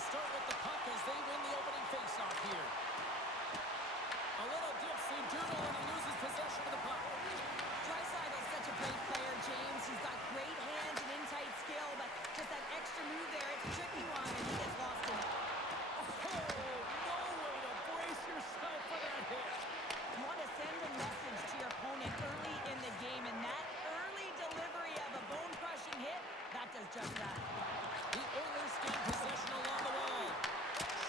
will start with the puck as they win the opening faceoff here. A little dipsy-doodle, and he loses possession of the puck. Draisaitl's such a great player, James. He's got great hands and in-tight skill, but just that extra move there, it's a tricky one, and he gets lost in it. Oh, no way to brace yourself for that hit. You want to send a message to your opponent early in the game, and that early delivery of a bone-crushing hit, that does just that. The Oilers gain possession along the wall.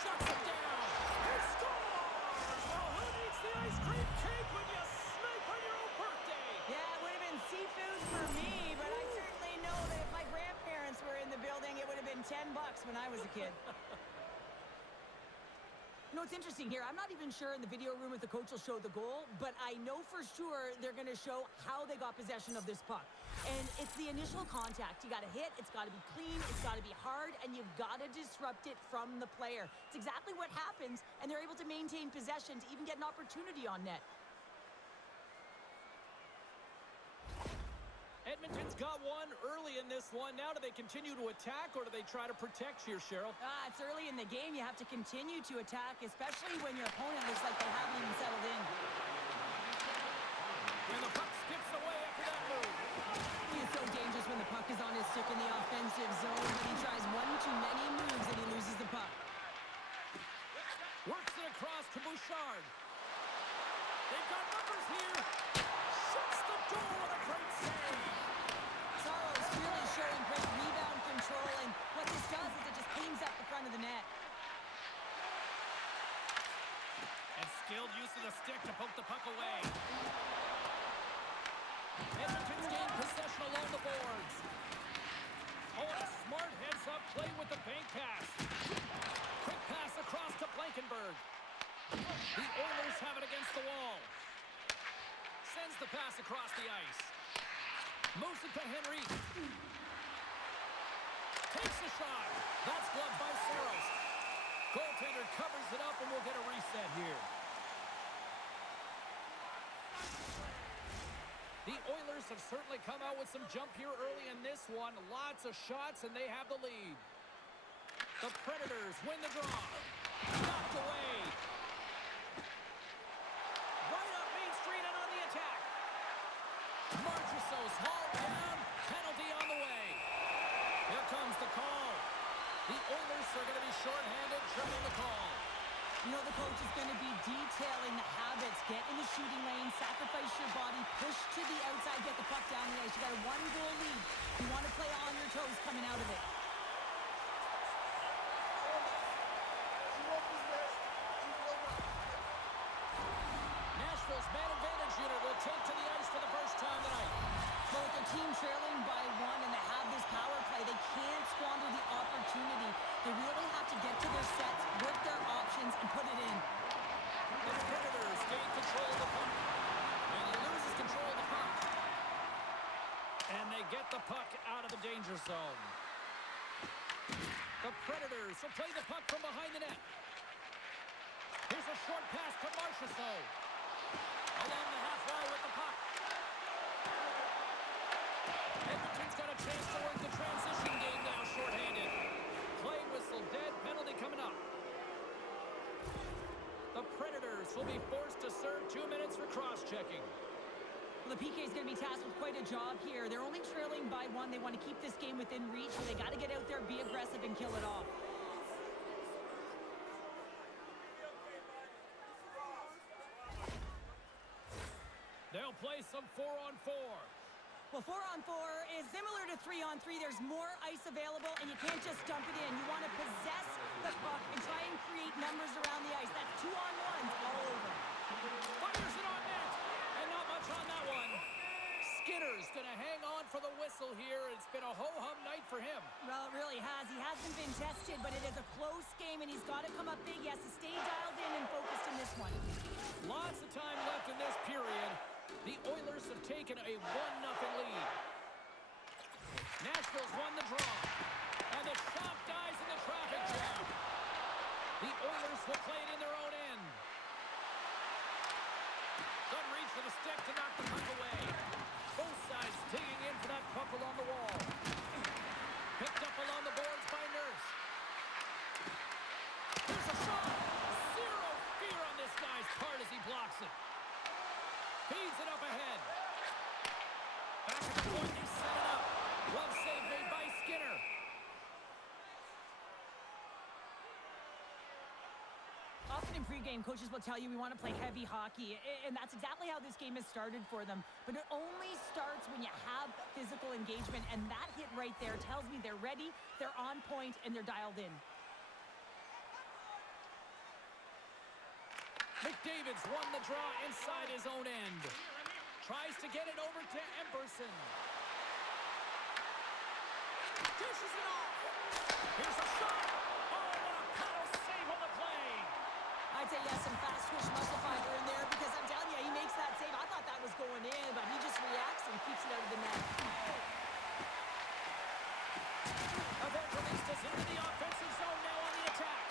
Shuts him down. He scores! Well, who needs the ice cream cake when you snipe on your own birthday? Yeah, it would have been seafood for me, but I certainly know that if my grandparents were in the building, it would have been $10 when I was a kid. You know, it's interesting here. I'm not even sure in the video room if the coach will show the goal, but I know for sure they're going to show how they got possession of this puck. And it's the initial contact. You got to hit, it's got to be clean, it's got to be hard, and you've got to disrupt it from the player. It's exactly what happens, and they're able to maintain possession to even get an opportunity on net. Edmonton's got one early in this one. Now do they continue to attack, or do they try to protect here, Cheryl? It's early in the game. You have to continue to attack, especially when your opponent looks like they haven't even settled in. And the puck skips away after that move. He is so dangerous when the puck is on his stick in the offensive zone, but he tries one too many moves and he loses the puck. Works it across to Bouchard. They've got numbers here. Shuts the door with a great save. Saros really showing great rebound control, and what this does is it just cleans up the front of the net. And skilled use of the stick to poke the puck away. Edmonton's gained possession along the boards. Oh, a smart heads-up play with the bank pass. Quick pass across to Blankenberg. The Oilers have it against the wall. Sends the pass across the ice. Moves it to Henry. Takes a shot. That's gloved by Saros. Goaltender covers it up, and we'll get a reset here. The Oilers have certainly come out with some jump here early in this one. Lots of shots, and they have the lead. The Predators win the draw. Knocked away. Right up Main Street and on the attack. Marchessault's hauled down. Penalty on the way. Here comes the call. The Oilers are going to be shorthanded, trimming the call. You know the coach is going to be detailing the habits. Get in the shooting lane, sacrifice your body, push to the outside, get the puck down the ice. You got a one-goal lead. You want to play on your toes coming out of it. Nashville's man advantage unit will take to the ice for the first time tonight. So with their team trailing by one and they have this power play, they can't squander the opportunity. They really have to get to their sets, work their options, and put it in. The Predators gain control of the puck. And he loses control of the puck. And they get the puck out of the danger zone. The Predators will play the puck from behind the net. Here's a short pass to Marchessault. Along the half wall with the puck. Edmonton's got a chance to work the transition game now shorthanded. Play whistle dead, penalty coming up. The Predators will be forced to serve 2 minutes for cross-checking. Well, the PK is going to be tasked with quite a job here. They're only trailing by one. They want to keep this game within reach, so they got to get out there, be aggressive, and kill it off. They'll play some 4-on-4. Well, 4-on-4 is similar to 3-on-3. There's more ice available, and you can't just dump it in. You want to possess the puck and try and create numbers around the ice. That's 2-on-1s all over. Fires it on net, and not much on that one. Skinner's going to hang on for the whistle here. It's been a ho-hum night for him. Well, it really has. He hasn't been tested, but it is a close game, and he's got to come up big. He has to stay dialed in and focused in this one. Lots of time left in this period. The Oilers have taken a 1-0 lead. Nashville's won the draw. And the shot dies in the traffic jam. The Oilers will play it in their own end. Good reach for the stick to knock the puck away. Both sides digging in for that puck along the wall. Picked up along the boards by Nurse. it. Feeds it up ahead. Back at the point, they set it up. Glove save made by Skinner. Often in pregame, coaches will tell you we want to play heavy hockey, and that's exactly how this game has started for them. But it only starts when you have physical engagement, and that hit right there tells me they're ready, they're on point, and they're dialed in. McDavid's won the draw inside his own end. Tries to get it over to Emberson. Dishes it off. Here's a shot. Oh, what a paddle save on the play. I'd say yes, some fast twitch muscle fiber in there because I'm telling you, he makes that save. I thought that was going in, but he just reacts and keeps it out of the net. Evangelistas into the offensive zone now on the attack.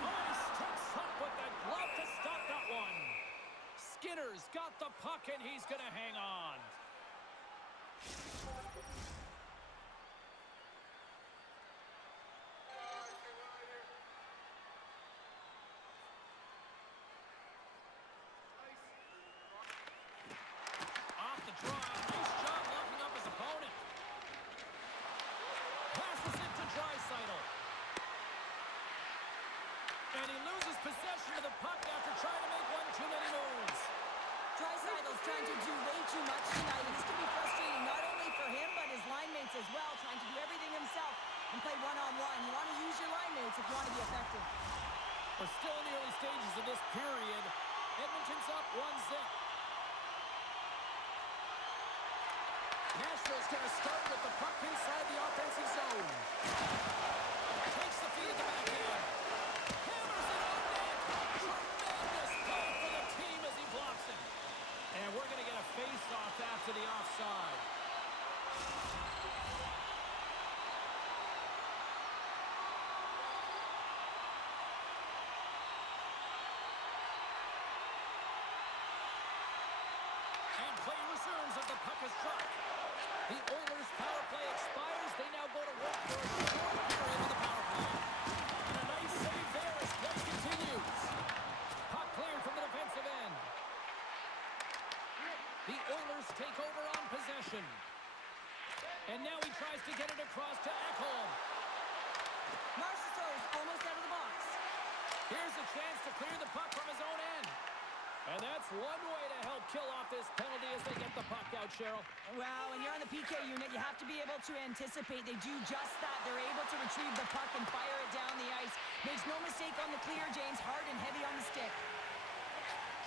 Oh, he steps up with the glove to stop that one. Skinner's got the puck, and he's going to hang on. Off the draw. Nice job locking up his opponent. Passes it to Draisaitl. And he loses possession of the puck after trying to make one too many moves. Draisaitl's trying to do way too much tonight, and this can be frustrating not only for him, but his line mates as well, trying to do everything himself and play one-on-one. You want to use your line mates if you want to be effective. We're still in the early stages of this period. Edmonton's up 1-0. Nashville's going to start with the puck inside the offensive zone. Takes the feed at the back end. Hammers it on net. Tremendous play for the team as he blocks it. And we're going to get a face-off after the offside. And play resumes as the puck is dropped. The Oilers' power play expires. They now go to work for a short period of the power play. And a nice save there as play continues. Puck cleared from the defensive end. The Oilers take over on possession. And now he tries to get it across to Ekholm. Marchessault's almost out of the box. Here's a chance to clear the puck from his own end. And that's one way to help kill off this penalty as they get the puck out, Cheryl. Well, when you're on the PK unit, you have to be able to anticipate. They do just that. They're able to retrieve the puck and fire it down the ice. Makes no mistake on the clear, James. Hard and heavy on the stick.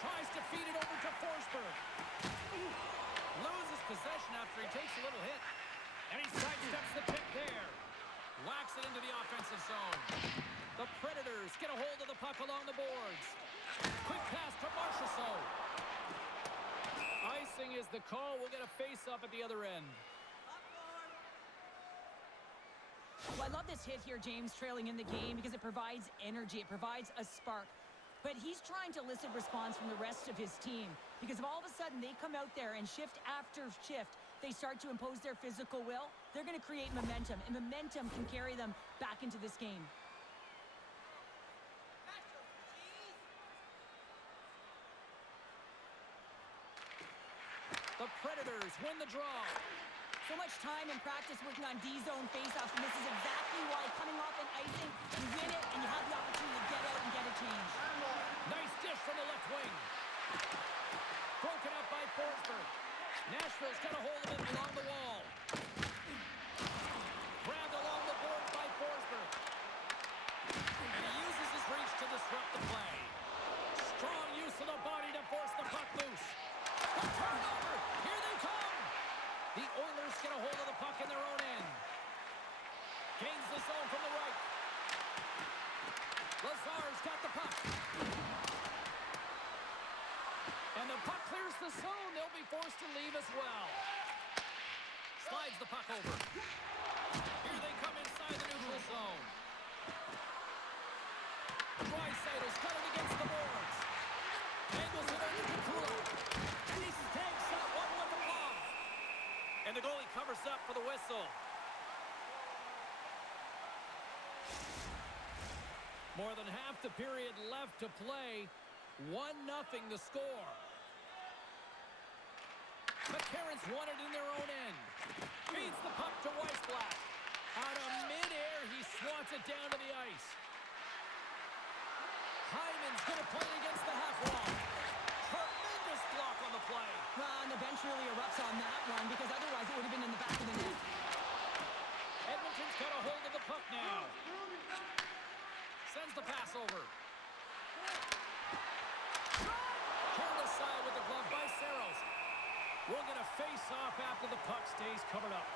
Tries to feed it over to Forsberg. Loses possession after he takes a little hit. And he sidesteps the pick there. Whacks it into the offensive zone. The Predators get a hold of the puck along the boards. Quick pass to Marchessault. Icing is the call. We'll get a face-up at the other end. Well, I love this hit here, James, trailing in the game because it provides energy. It provides a spark. But he's trying to elicit response from the rest of his team because if all of a sudden they come out there and shift after shift, they start to impose their physical will, they're going to create momentum, and momentum can carry them back into this game. The Predators win the draw. So much time and practice working on D-zone faceoffs, and this is exactly why coming off an icing, you win it, and you have the opportunity to get out and get a change. Nice dish from the left wing. Broken up by Forsberg. Nashville's got a hold of it along the wall. Grabbed along the boards by Forsberg. And he uses his reach to disrupt the play. Strong use of the body to force the puck loose. The turnover! Here they come! The Oilers get a hold of the puck in their own end. Gains the zone from the right. Lazar's got the puck. And the puck clears the zone. They'll be forced to leave as well. Slides the puck over. Here they come inside the neutral zone. Draisaitl's got it against the boards. Angles it over to Kula. And he takes that one with the block. And the goalie covers up for the whistle. More than half the period left to play. 1-0 the score. McCarron's won it in their own end. Feeds the puck to Weissblatt. Out of midair, he swats it down to the ice. Hyman's going to play it against the half wall. Tremendous block on the play. And the bench really erupts on that one because otherwise it would have been in the back of the net. Edmonton's got a hold of the puck now. Sends the pass over. Turned aside with the glove by Saros. We'll get a face-off after the puck stays covered up.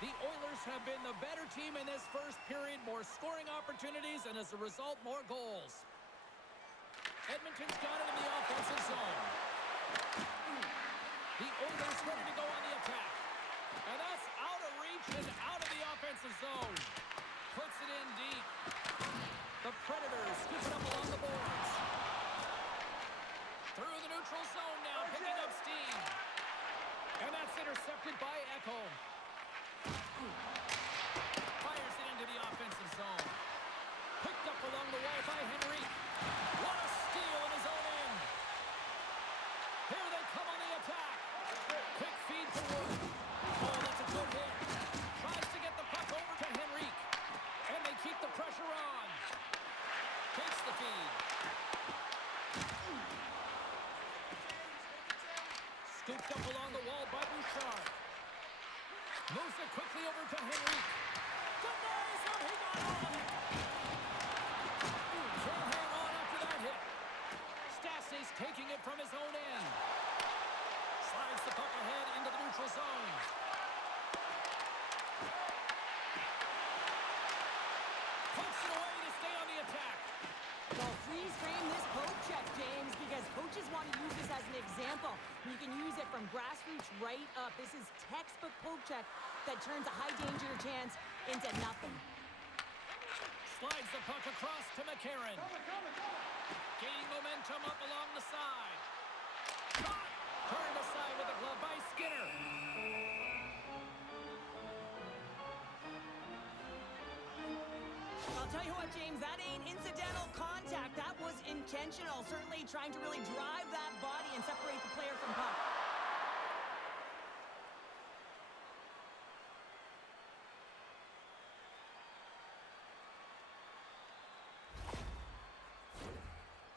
The Oilers have been the better team in this first period. More scoring opportunities, and as a result, more goals. Edmonton's got it in the offensive zone. The Oilers ready to go on the attack. And that's out of reach and out of the offensive zone. Puts it in deep. The Predators scoops it up along the boards. Through the neutral zone now, picking up steam. And that's intercepted by Ekholm. Fires it into the offensive zone. Picked up along the wall by Henrique. What a steal in his own end. Here they come on the attack. Quick feed to Wood. Oh, that's a good hit. Tries to get the puck over to Henrique. And they keep the pressure on. Takes the feed. Scooped up along the wall by Bouchard. Moves it quickly over to Henrique. Denies him. He got all of it. Can't hang on after that hit. Stassie's taking it from his own end. Slides the puck ahead into the neutral zone. Puts it away to stay on the attack. Well, freeze frame this poke check, James, because coaches want to use this as an example. You can use it from grassroots right up. This is textbook poke check that turns a high danger chance into nothing. Slides the puck across to McCarron. Gaining momentum up along the side. Shot! Turned aside with a glove by Skinner. I'll tell you what, James, that ain't incidental contact. That was intentional. Certainly trying to really drive that body and separate the player from puck.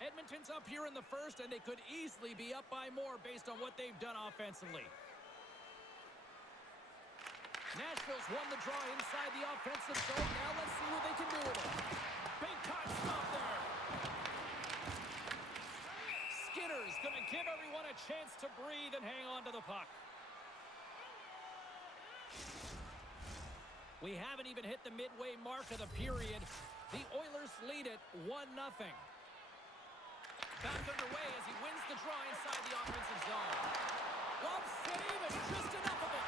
Edmonton's up here in the first, and they could easily be up by more based on what they've done offensively. Nashville's won the draw inside the offensive zone. Now let's see what they can do with it. Big time stop there. Skinner's going to give everyone a chance to breathe and hang on to the puck. We haven't even hit the midway mark of the period. The Oilers lead it 1-0. Back underway as he wins the draw inside the offensive zone. Glove save and just enough of it.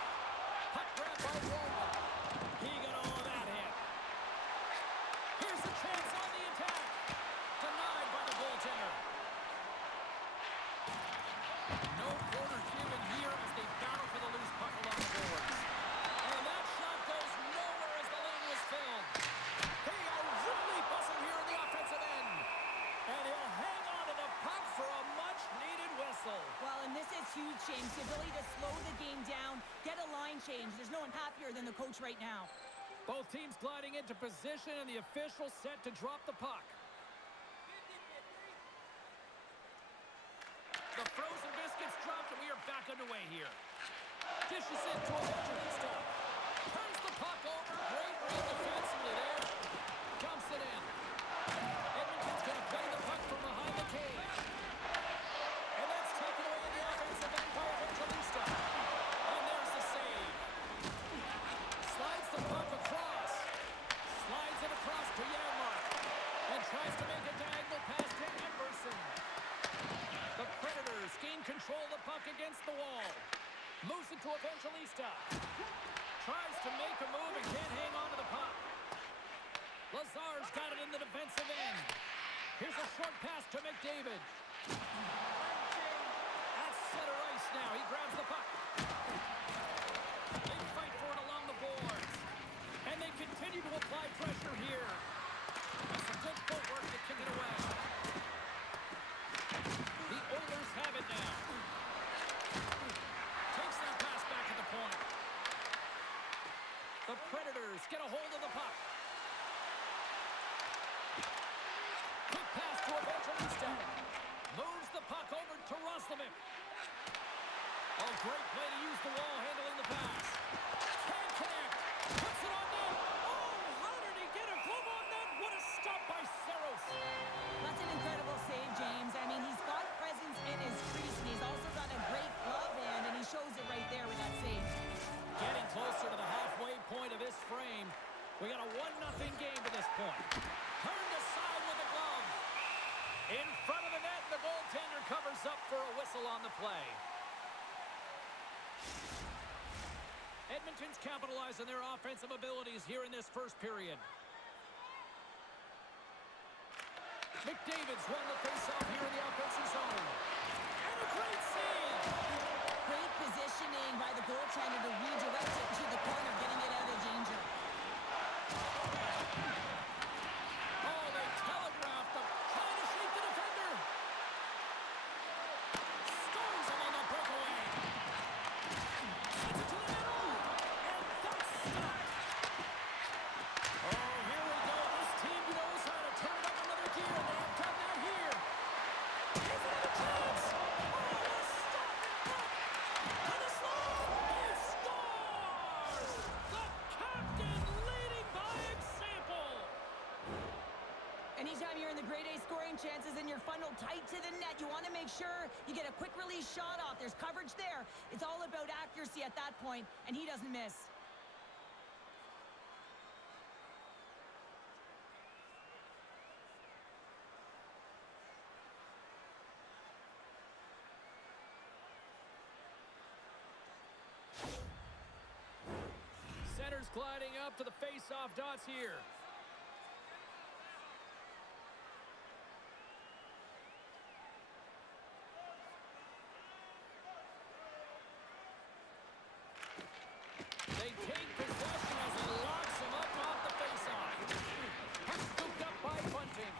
Puck grab by Roman. He got all of that hit. Here's a chance on the attack. Denied by the goaltender. No quarter given here as they battle for the loose puck along the boards. And that shot goes nowhere as the lane was filled. They are really buzzing here in the offensive end. And he'll hang on to the puck for a much-needed whistle. Well, and this is huge, James. The ability to slow the game down, get a line change. There's no one happier than the coach right now. Both teams gliding into position, and the official set to drop the puck. The frozen biscuits dropped, and we are back underway here. Dishes it to Evangelista. Turns the puck over. Great read defensively there. Dumps it in. Edmonton's going to play the puck from behind the cage. And that's taken away in the offensive end by Evangelista. And there's the save. Slides the puck across. Slides it across to Janmark. And tries to make a diagonal pass to Emberson. The Predators gain control of the puck against the wall. Moves it to Evangelista. Tries to make a move and can't hang on to the puck. Lazar's got it in the defensive end. Here's a short pass to McDavid. At center ice now. He grabs the puck. They fight for it along the boards. And they continue to apply pressure here. That's a good poke Roslovic. Oh, great play to use the wall handling the pass. Can't connect. Puts it on net. Oh, how did he get a glove on that? What a stop by Saros. That's an incredible save, James. I mean, he's got presence in his crease, and he's also got a great glove hand, and he shows it right there with that save. Getting closer to the halfway point of this frame. We got a 1-0 game to this point. Turned aside with a glove. In front of the net, the goaltender covers up for a whistle on the play. Edmonton's capitalized on their offensive abilities here in this first period. McDavid's won the faceoff here in the offensive zone. And a great save! Great positioning by the goaltender to redirect it to the corner, getting it out of danger. Oh, they telegraphed them, trying to shake the defender. Scores him on the breakaway. Sends it to the middle. And that's stopped. Oh, here we go. This team knows how to turn up another gear, and they have done that here. Here's another chance. Oh, a stop and puck. To the slot. He scores! The captain leading by example. Anytime you're in the grade A scoring chances and you're funneled tight to the net, you want to make sure you get a quick release shot off. There's coverage there. It's all about accuracy at that point, and he doesn't miss. Center's gliding up to the face-off dots here. They take possession as he locks him up off the face-off. Puck scooped up by Bunting.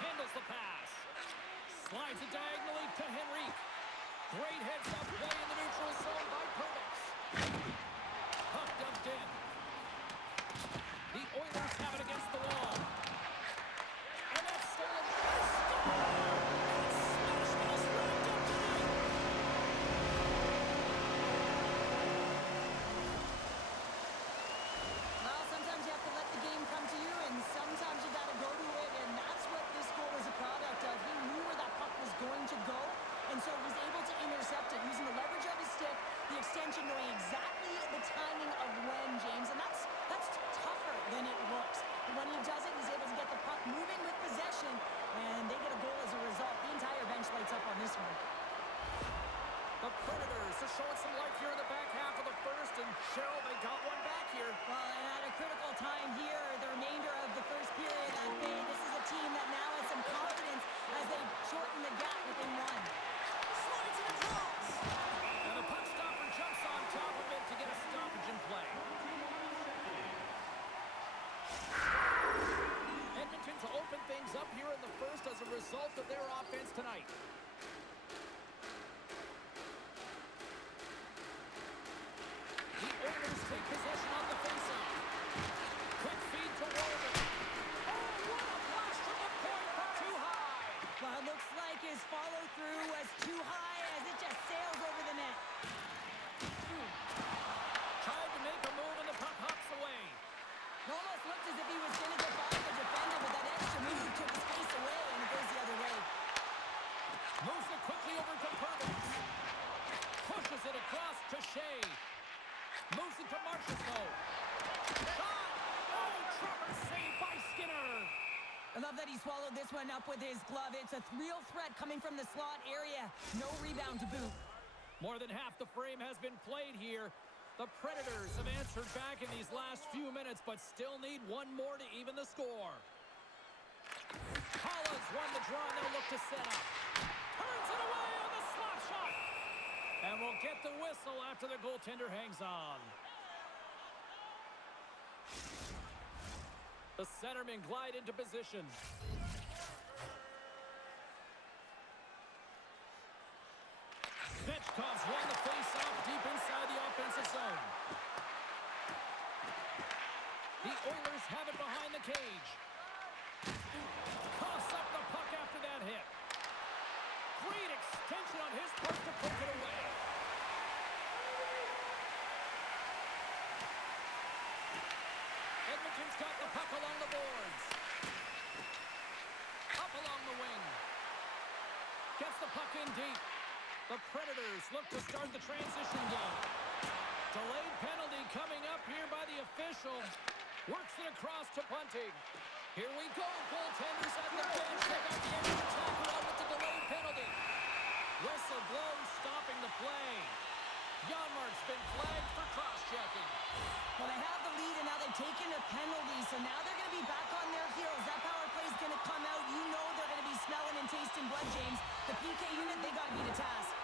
Handles the pass. Slides it diagonally to Henrique. Great heads-up play in the neutral zone by Purvis. Puck dumped in. The Oilers have it against the wall. And that's stolen. Well, sometimes you have to let the game come to you, and sometimes you got to go to it, and that's what this goal is a product of. He knew where that puck was going to go, and so he's able to intercept it using the leverage of his stick, the extension, knowing exactly the timing of when, James, and that's tougher than it looks. And when he does it, he's able to get the puck moving with possession, and they get a goal as a result. The entire bench lights up on this one. The Predators are showing some life here in the back half of the first, and Cheryl, they got one back here. Well, and at a critical time here, the remainder of the first period, I think this is a team that now has some confidence as they shorten the gap within one. Slides it across. And the puck stopper jumps on top of it to get a stoppage in play. Edmonton to open things up here in the first as a result of their offense tonight. The Oilers take possession on the faceoff. Quick feed to Walden. Oh, what a blast from the point, but too high. Well, it looks like his follow-through was too high as it just sails over the net. Tried to make a move and the puck hops away. It almost looked as if he was going to get by the defender, but that extra move took his face away, and it goes the other way. Moves it quickly over to Purvis. Pushes it across to Shea. Moves it to Marchessault. Shot! Oh, trapper saved by Skinner. I love that he swallowed this one up with his glove. It's a real threat coming from the slot area. No rebound to boot. More than half the frame has been played here. The Predators have answered back in these last few minutes, but still need one more to even the score. Holland's won the draw, and they'll look to set up. Turns it away on the slap shot. And we'll get the whistle after the goaltender hangs on. The centermen glide into position. Svechkov's won the face-off deep inside the offensive zone. The Oilers have it behind the cage. Coughs up Hard to poke it away. Edmonton's got the puck along the boards. Up along the wing. Gets the puck in deep. The Predators look to start the transition game. Delayed penalty coming up here by the official. Works it across to Bunting. Here we go. Goaltenders at the bench. They got the extra tackle on with the delayed penalty. Whistle blown, stopping the play. Janmark's been flagged for cross-checking. Well, they have the lead, and now they've taken a penalty, so now they're going to be back on their heels. That power play is going to come out. You know they're going to be smelling and tasting blood, James. The PK unit, they got to be the task.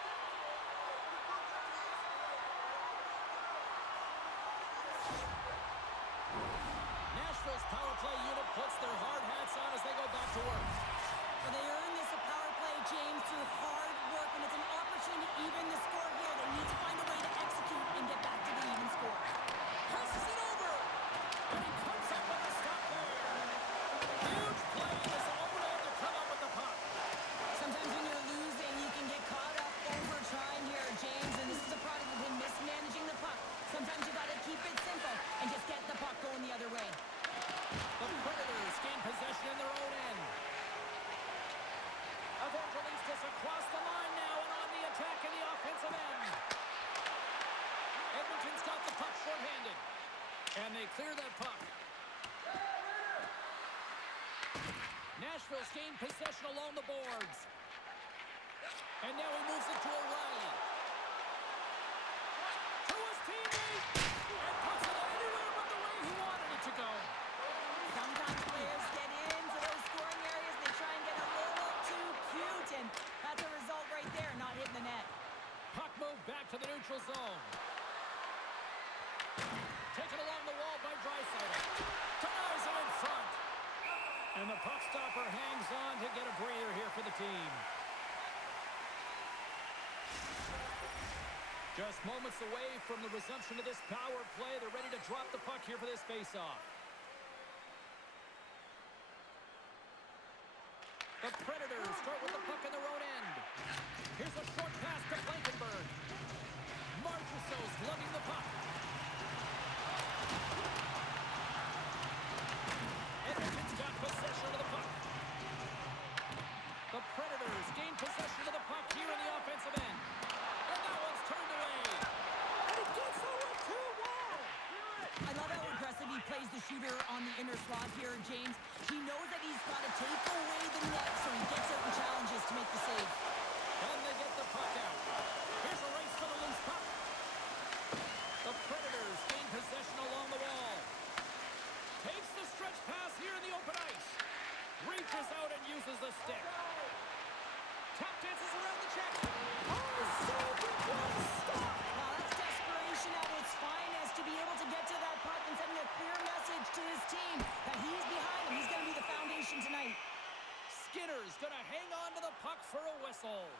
Nashville's power play unit puts their hard hats on as they go back to work. Well, they earn this a power play, James, through hard work, and it's an opportunity to even the score here. They need to find a way to execute and get back to the even score. Passes it over, and he comes up with a stop there. Huge play as overhead to come up with the puck. Sometimes when you're losing, you can get caught up over trying here, James, and this is a product of him mismanaging the puck. Sometimes you got to keep it simple and just get the puck going the other way. The Predators gain possession in their own end. Evangelistas across the line now and on the attack in the offensive end. Edmonton's got the puck shorthanded. And they clear that puck. Nashville's gained possession along the boards. And now he moves it to O'Reilly. To his teammate. And puts it anywhere but the way he wanted it to go. Sometimes players get into those scoring areas and they try and get a little too cute, and that's a result right there, not hitting the net. Puck moved back to the neutral zone. Taken along the wall by Draisaitl. Denies it in front. And the puck stopper hangs on to get a breather here for the team. Just moments away from the resumption of this power play. They're ready to drop the puck here for this faceoff. The Predators start with the puck in their own end. Here's a short pass to Blankenberg. Marchessault's lugging the puck. Edmonton's got possession of the puck. The Predators gain possession of the puck here in the offensive end. And that one's turned away. And he gets over two wall. I love how aggressive he plays the shooter on the inner slot here, James. He knows that he's got to take away the net, so he gets out in challenges to make the save. And they get the puck out. Here's a race for the loose puck. The Predators gain possession along the wall. Takes the stretch pass here in the open ice. Reaches out and uses the stick. Tap dances around the check. Oh, save with one stop. Wow, that's desperation at its finest to be able to get to that puck and sending a clear message to his team that he's behind him. He's going to be the foundation tonight. Skinner's going to hang on to the puck for a whistle.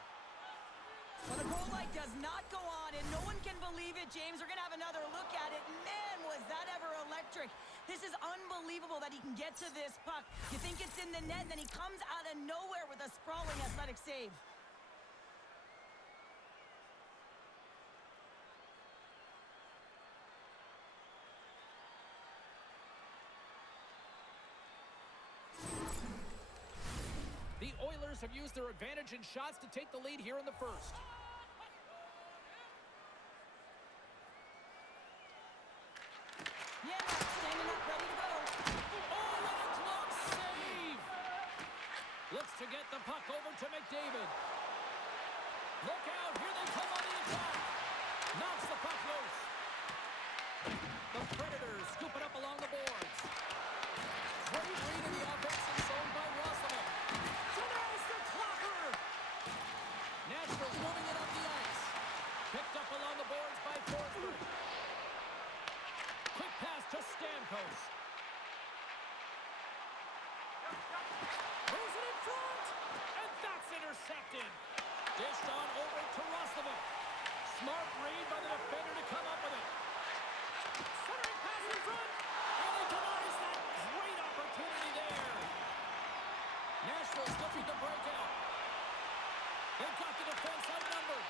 Well, the goal light does not go on, and no one can believe it, James. We're going to have another look at it. Man, was that ever electric. This is unbelievable that he can get to this puck. You think it's in the net, and then he comes out of nowhere with a sprawling athletic save. The Oilers have used their advantage in shots to take the lead here in the first. Yeah, standing up, ready to go. Oh, what a glove save! Looks to get the puck over to McDavid. Look out, here they come on the attack. Knocks the puck loose. The Predators scoop it up along the boards. Great read in the offensive zone by Roslovic. Denies the clocker! Nashville's moving it up the ice. Picked up along the boards by Forsberg. Quick pass to Stamkos. Moves it in front! And that's intercepted. Dished on over to Roslovic. Smart read by the defender to come up with it. Centering pass in front. And he denies that great opportunity there. Nashville's looking to break out. They've got the defense outnumbered.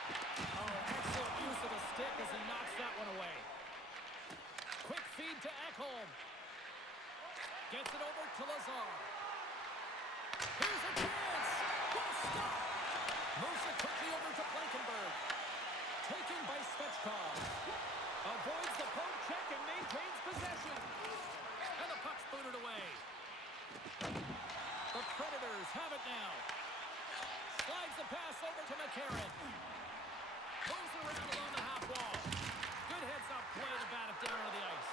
home. Gets it over to Lazar. Here's a chance. Well stopped. Moves it quickly over to Blankenberg. Taken by Svechkov. Avoids the poke check and maintains possession. And the puck's booted away. The Predators have it now. Slides the pass over to McCarron. Moves it around along the half wall. Good heads-up play to bat it down to the ice.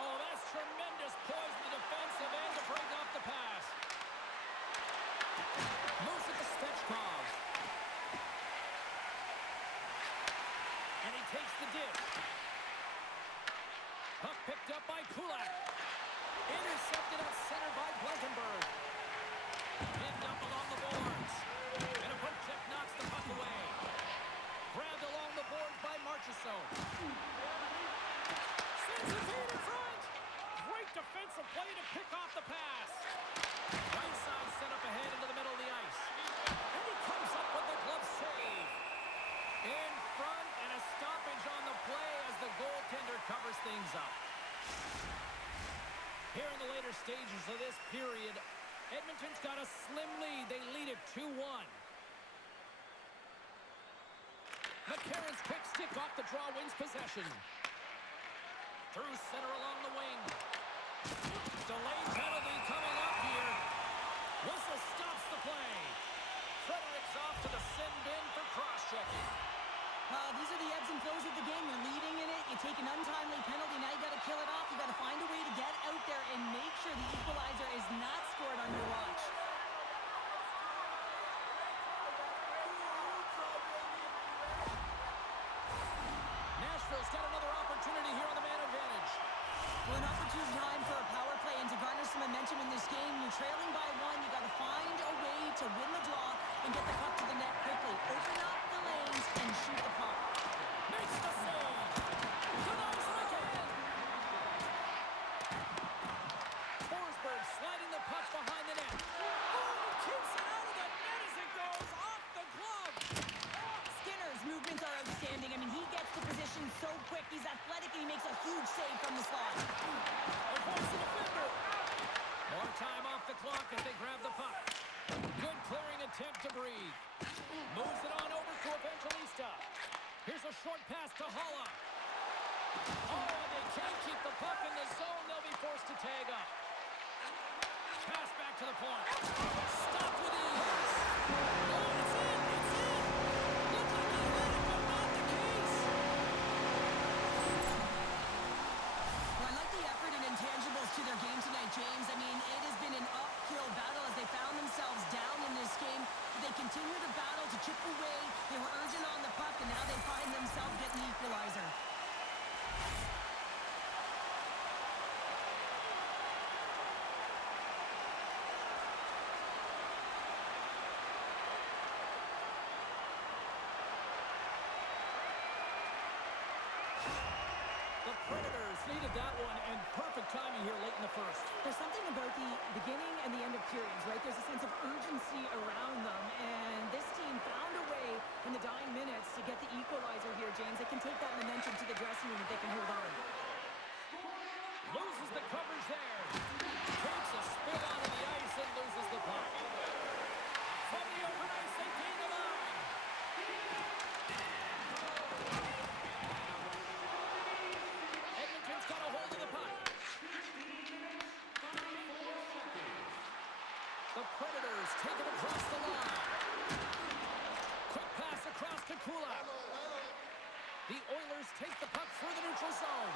Oh, that's tremendous poise in the defensive end to break off the pass. Moves it to Svechkov. And he takes the dish. Puck picked up by Kulak. Intercepted at center by Blankenberg. Pinned up along the boards. And a poke check knocks the puck away. Grabbed along the boards by Marchessault. Sends the feed in front. Great defensive play to pick off the pass. Right side set up ahead into the middle of the ice. And he comes up with the glove save. In front, and a stoppage on the play as the goaltender covers things up. Here in the later stages of this period, Edmonton's got a slim lead. They lead it 2-1. McCarron's quick stick off the draw wins possession. Through center along the wing. Delayed penalty coming up here. Whistle stops the play. Fredericks off to the sin bin for cross-checking. These are the ebbs and flows of the game. You're leading in it. You take an untimely penalty. Now you got to kill it off. You got to find a way to get out there and make sure the equalizer is not scored on your watch. Nashville's got another opportunity here on the man advantage. Well, an opportune time for a power play and to garner some momentum in this game. You're trailing by one. You got to find a way to win the draw and get the puck to the net quickly. Open up the lanes and shoot the puck. Makes the save. Denies it again. Forsberg sliding the puck behind the net. Oh, he keeps it out of the net as it goes off the glove. Skinner's movements are outstanding. I mean, he gets the position so quick. He's athletic and he makes a huge save from the slot. Avoids the defender. More time off the clock as they grab the puck. Good clearing attempt to breathe. Moves it on over to Evangelista. Here's a short pass to Holla. Oh, they can't keep the puck in the zone. They'll be forced to tag up. Pass back to the point. Stop with ease. Oh, it's in. It's in. Looked like he had it, but not the case. Well, I like the effort and intangibles to their game tonight, James. I mean, it has been an uphill battle as they found themselves down in this game. They continue to battle to chip away. They were urgent on the puck, and now they find themselves getting the equalizer. The Predators needed that one, and perfect timing here late in the first. There's something about the beginning and the end of periods, right? There's a sense of urgency around them, and this team found a way in the dying minutes to get the equalizer here, James. They can take that momentum to the dressing room if they can hold on. Loses the coverage there. Takes a spin onto the ice and loses the puck. From the open ice, they gain the line. Edmonton's got a hold of the puck. The Predators take it across the line. Quick pass across to Kulak. The Oilers take the puck through the neutral zone.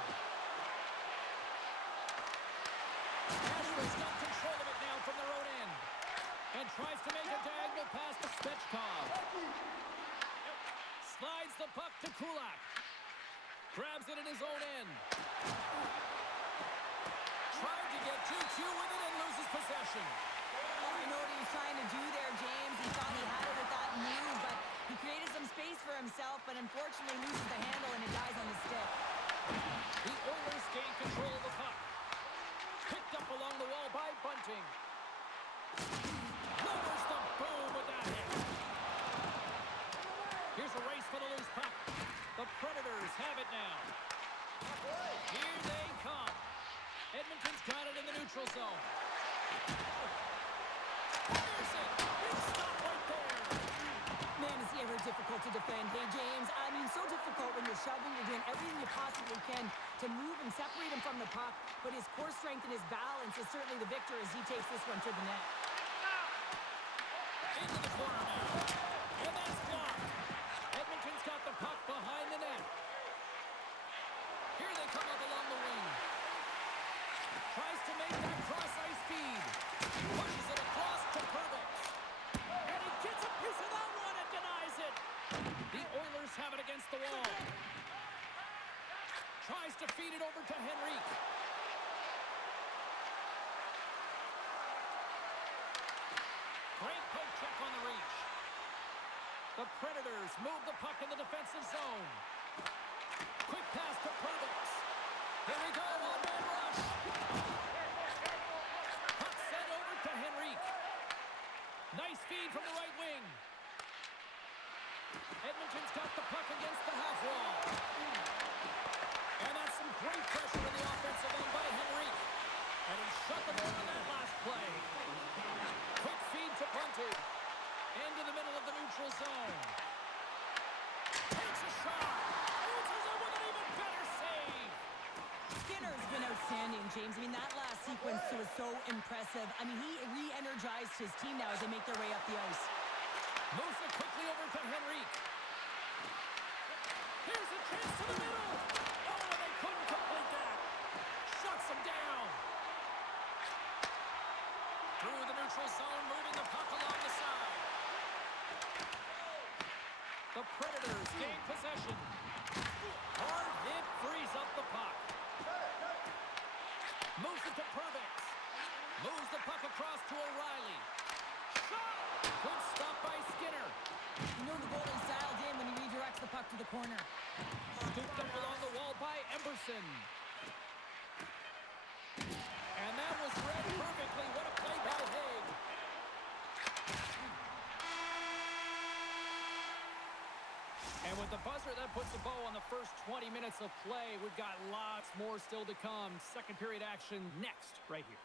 Nashville's got control of it now from their own end. And tries to make a diagonal pass to Svechkov. Slides the puck to Kulak. Grabs it in his own end. Tried to get 2-2 with it and loses possession. I know what he was trying to do there, James. He thought he had it with that move, but he created some space for himself, but unfortunately loses the handle and it dies on the stick. The Oilers gain control of the puck. Picked up along the wall by Bunting. Lowers the boom with that hit. Here's a race for the loose puck. The Predators have it now. Here they come. neutral zone. Fires it. Big stop right there. Man, is he ever difficult to defend. Hey, James, I mean, so difficult when you're shoving, you're doing everything you possibly can to move and separate him from the puck, but his core strength and his balance is certainly the victor as he takes this one to the net. Into the corner now. And that's blocked. Edmonton's got the puck behind the net. Here they come up along the wing. Tries to make that cross-ice feed. Pushes it across to Purvis. And he gets a piece of that one and denies it. The Oilers have it against the wall. Tries to feed it over to Henrique. Great poke check on the reach. The Predators move the puck in the defensive zone. Quick pass to Purvis. Here we go, one-man rush. Puck sent over to Henrique. Nice feed from the right wing. Edmonton's got the puck against the half wall. And that's some great pressure in the offensive zone by Henrique. And he shut them down on that last play. Quick feed to Bunty. Into the middle of the neutral zone. Takes a shot. Answers it with an even better save. Skinner's been outstanding, James. I mean, that last sequence was so impressive. I mean, he re-energized his team now as they make their way up the ice. Moves it quickly over to Henrique. Here's a chance to the middle. Oh, and they couldn't complete that. Shuts him down. Through the neutral zone, moving the puck along the side. The Predators gain possession. Hard hit frees up the puck. Moves it to Purvis. Moves the puck across to O'Reilly. Shot! Good stop by Skinner. You know the goalie's dialed in when he redirects the puck to the corner. Scooped up along the wall by Emerson. And that was read perfectly. What a play by Haig. And with the buzzer, that puts a bow on the first 20 minutes of play. We've got lots more still to come. Second period action next, right here.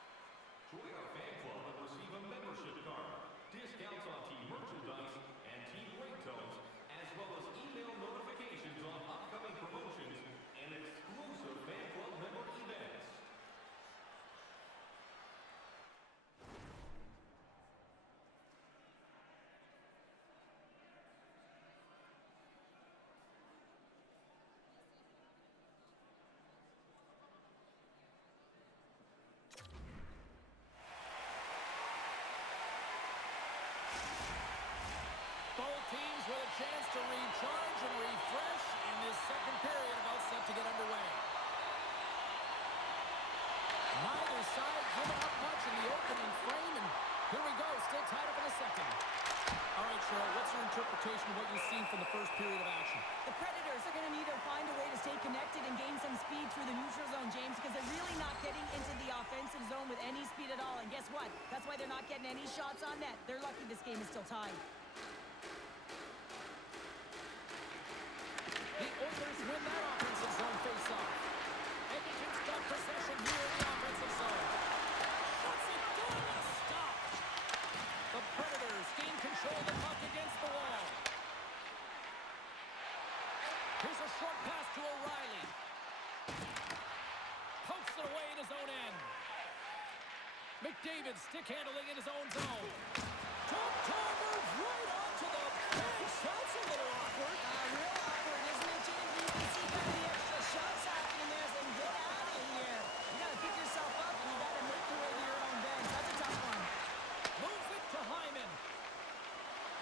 Join our fan club and receive a membership card, discounts on team merchandise and team ringtones, as well as email notifications on upcoming promotions and exclusive fan club member events. Both teams with a chance to recharge and refresh in this second period about set to get underway. Neither side giving up much in the opening frame, and here we go, still tied up in the second. All right, Cheryl, what's your interpretation of what you've seen from the first period of action? The Predators are going to need to find a way to stay connected and gain some speed through the neutral zone, James, because they're really not getting into the offensive zone with any speed at all. And guess what? That's why they're not getting any shots on net. They're lucky this game is still tied. The Oilers win that offensive zone face-off. Edmonton's got possession here in the offensive zone. Shuts it down and stopped. The Predators gain control of the puck against the wall. Here's a short pass to O'Reilly. Pokes it away in his own end. McDavid stick handling in his own zone. Top Tarver right onto the bench. That's a little awkward. Real awkward, isn't it, James? You can see kind of the extra shots happening there, saying, get out of here. You got to pick yourself up, and you got to make your way to your own bench. That's a tough one. Moves it to Hyman.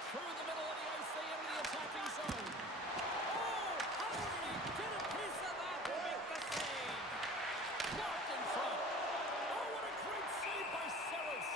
Through the middle of the ice, they enter the attacking zone. Oh, how did he get a piece of that to make the save? Blocked in front. Oh, what a great save by Saros.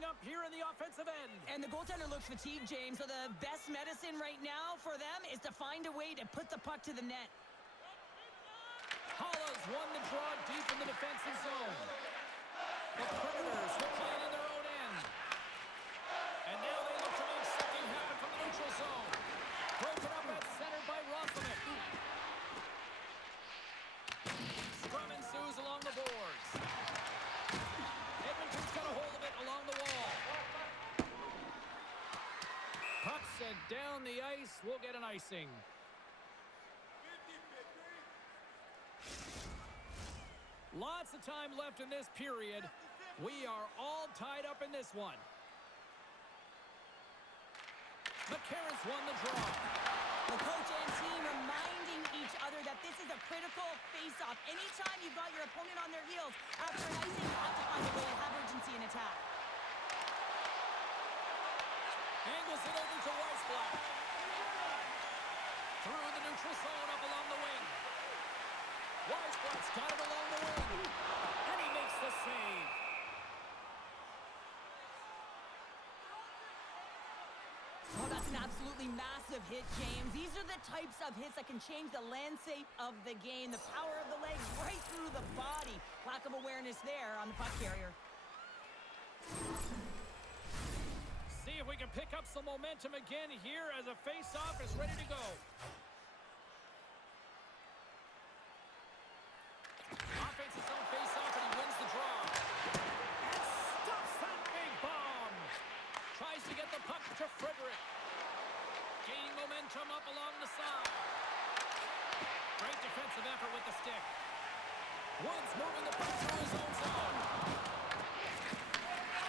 coming up here in the offensive end. And the goaltender looks fatigued, James, so the best medicine right now for them is to find a way to put the puck to the net. Holla's won the draw deep in the defensive zone. The Predators will play it in their own end. And now they look to make something happen from the neutral zone. Broken up at center by Roslovic. Scrum ensues along the boards. Edmonton's got a hold of it along the wall. Puck sent down the ice. We'll get an icing. Lots of time left in this period. We are all tied up in this one. McCarron's won the draw. The coach and team reminding each other that this is a critical face-off. Anytime you've got your opponent on their heels after an icing, you have to find a way to have urgency in attack. Angles it over to Weissblatt. Through the neutral zone up along the wing. Weissblatt's got it along the wing. And he makes the save. Oh, that's an absolutely massive hit, James. These are the types of hits that can change the landscape of the game. The power of the legs right through the body. Lack of awareness there on the puck carrier. See if we can pick up some momentum again here as a face-off is ready to go. Offensive zone face-off, and he wins the draw. And stops that big bomb. Tries to get the puck to Frederick. Gaining momentum up along the side. Great defensive effort with the stick. Woods moving the puck through his own zone.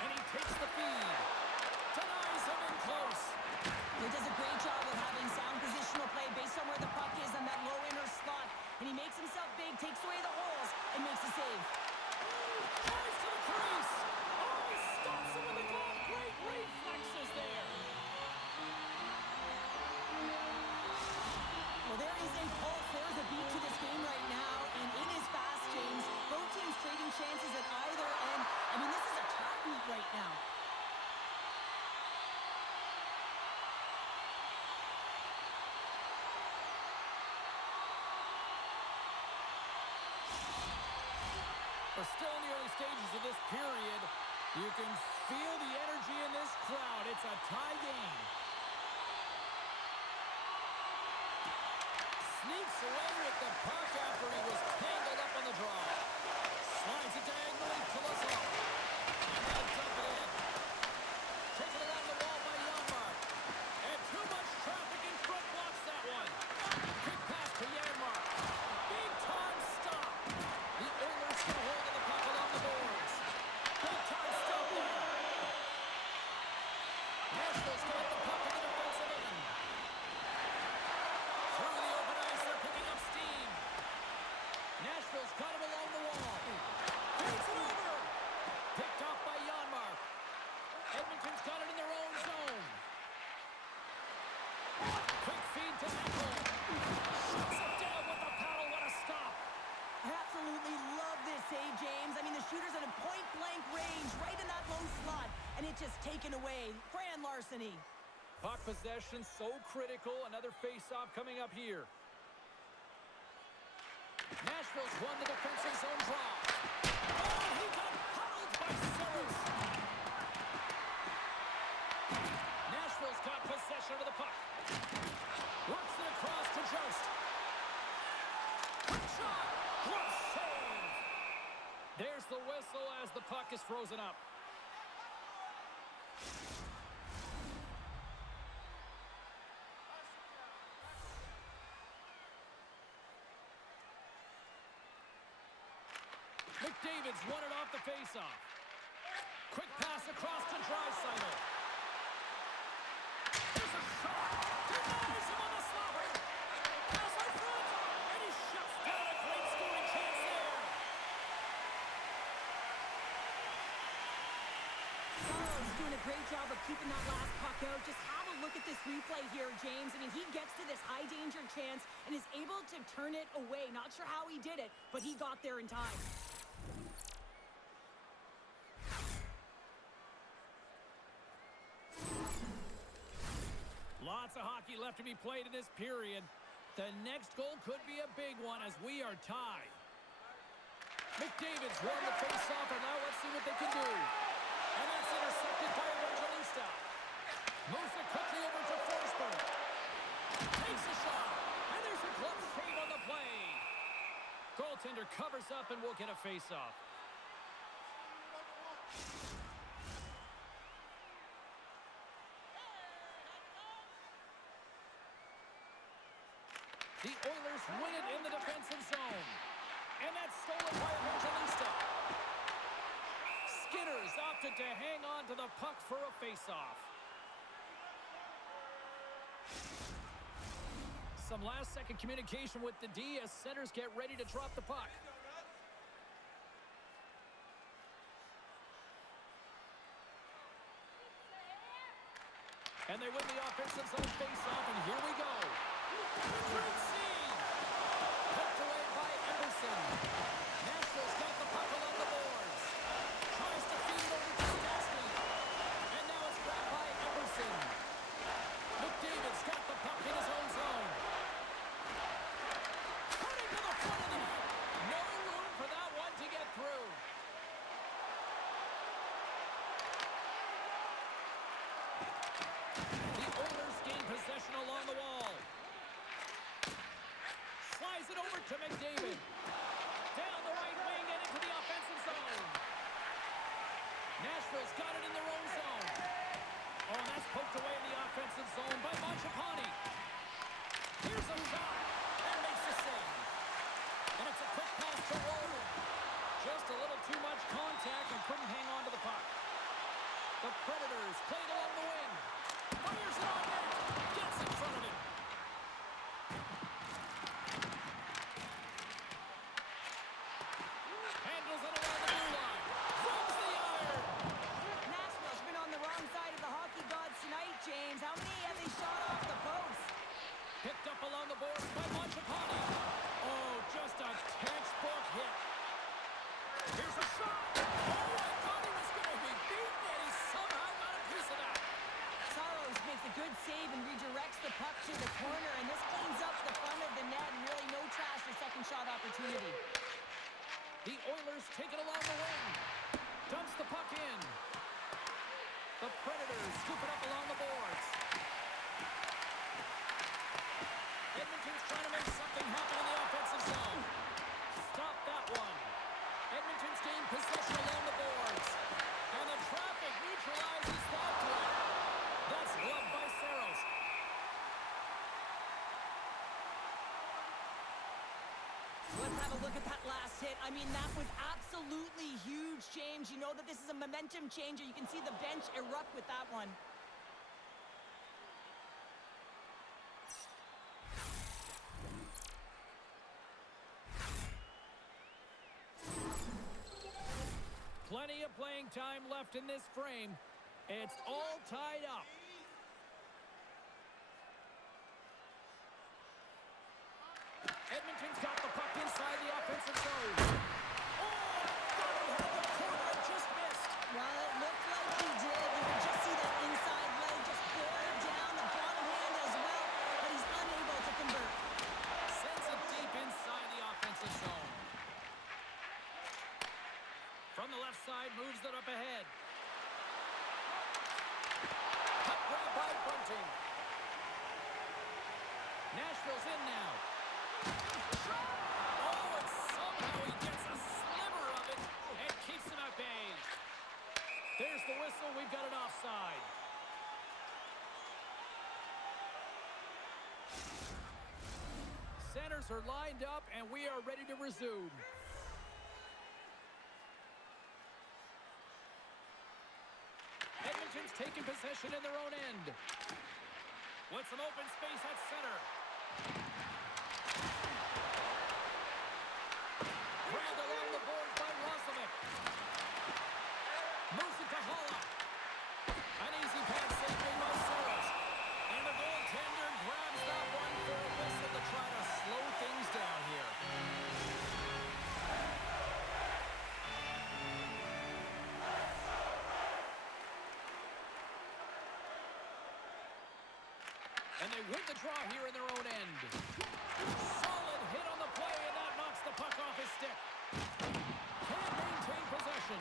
And he takes the feed. Denies him in close. He does a great job of having sound positional play based on where the puck is in that low inner slot. And he makes himself big, takes away the holes, and makes a save. Tries to the crease. Oh, he stops him with the glove. Great reflexes there. Well, there is a pulse. There is a beat to this game right now, and it is fast, James. Both teams trading chances at either end. I mean, this is a track meet right now. We're still in the early stages of this period. You can feel the energy in this crowd. It's a tie game. Sneaks away with the puck after he was tangled up on the draw. Slides it diagonally to Lazar. And they'll dump it in. Taken along the wall by Janmark. And too much traffic in front blocks that one. Quick pass to Janmark. Big time stop. The Oilers get a hold of the puck along the boards. Big time stop there. Nashville's got the puck in the defensive end. Through the open ice, they're picking up steam. Nashville's got him along the wall. Feeds it over. Picked off by Janmark. Edmonton's got it in their own zone. Quick feed to Ekholm. Shuts it down with the paddle. What a stop. I absolutely love this save, James. I mean, the shooter's at a point-blank range right in that low slot, and it's just taken away. Grand larceny. Puck possession so critical. Another face-off coming up here. Nashville's won the defensive zone draw. Oh, he got huddled by Settles. Nashville's got possession of the puck. Works it across to Jost. Quick shot. Glove save. There's the whistle as the puck is frozen up. McDavid's won it off the faceoff. Quick pass across to Draisaitl. There's a shot. Denies him on the slobber. Pass in front. And he shuts down a great scoring chance there. Charles doing a great job of keeping that last puck out. Just have a look at this replay here, James. I mean, he gets to this high-danger chance and is able to turn it away. Not sure how he did it, but he got there in time. Lots of hockey left to be played in this period. The next goal could be a big one as we are tied. McDavid's won the face-off, and now let's see what they can do. And that's intercepted by Evangelista. Moves it quickly over to Forsberg. Takes a shot, and there's a glove save on the play. Goaltender covers up, and we'll get a face-off. The Oilers win it in the defensive zone. And that's stolen by Evangelista. Skinner's opted to hang on to the puck for a face-off. Some last-second communication with the D as centers get ready to drop the puck. And they win the offensive zone face-off, and here we go. Great save! Poked away by Emerson. Nashville's got the puck along the boards. Tries to feed it over to Stastny. And now it's grabbed by Emerson. McDavid's got the puck in his own zone. Cutting to the front of the net. No room for that one to get through. The Oilers gain possession along the wall. Slides it over to McDavid. Down the right wing and into the offensive zone. Nashville's got it in their own zone. Oh, and that's poked away in the offensive zone by Mangiapane. Here's a shot. And makes the save. And it's a quick pass to Walden. Just a little too much contact and couldn't hang on to the puck. The Predators played along the wing. Fires it on net. Gets in front of it. Handles it around the blue line. Throws the iron. Nashville's been on the wrong side of the hockey gods tonight, James. How many have they shot off the post? Picked up along the boards by Mangiapane. Oh, just a textbook hit. Here's a shot. Oh, I thought he was going to be beaten, and he somehow got a piece of that. Saros makes a good save and redirects the puck to the corner, and this cleans up the front of the net, and really no trash for second shot opportunity. The Oilers take it along the wing. Dumps the puck in. The Predators scoop it up along the boards. Edmonton's trying to make something happen in the offensive zone. Stop that one. Edmonton's gained possession along the boards. And the traffic neutralizes that threat. That's gloved by Saros. Let's have a look at that last hit. I mean, that was absolutely huge, James. You know that this is a momentum changer. You can see the bench erupt with that one. Plenty of playing time left in this frame. It's all tied up. Edmonton's got the puck inside the offensive zone. Oh, thought he had the corner and just missed. Well, it looked like he did. You could just see that inside leg just bore down the bottom hand as well, but he's unable to convert. Sends it deep inside the offensive zone. From the left side, moves it up ahead. Puck grab by Bunting. Nashville's in now. Oh, and somehow he gets a sliver of it and keeps him at bay. There's the whistle. We've got an offside. Centers are lined up, and we are ready to resume. Edmonton's taking possession in their own end. With some open space at center. Grabbed along the boards by Roslovic. Moves it to Holla. An easy pass save made by Saros. And the goaltender grabs that one for a whistle to try to slow things down here. And they win the draw here in their own end. Solid hit on the play, and that knocks the puck off his stick. Can't maintain possession.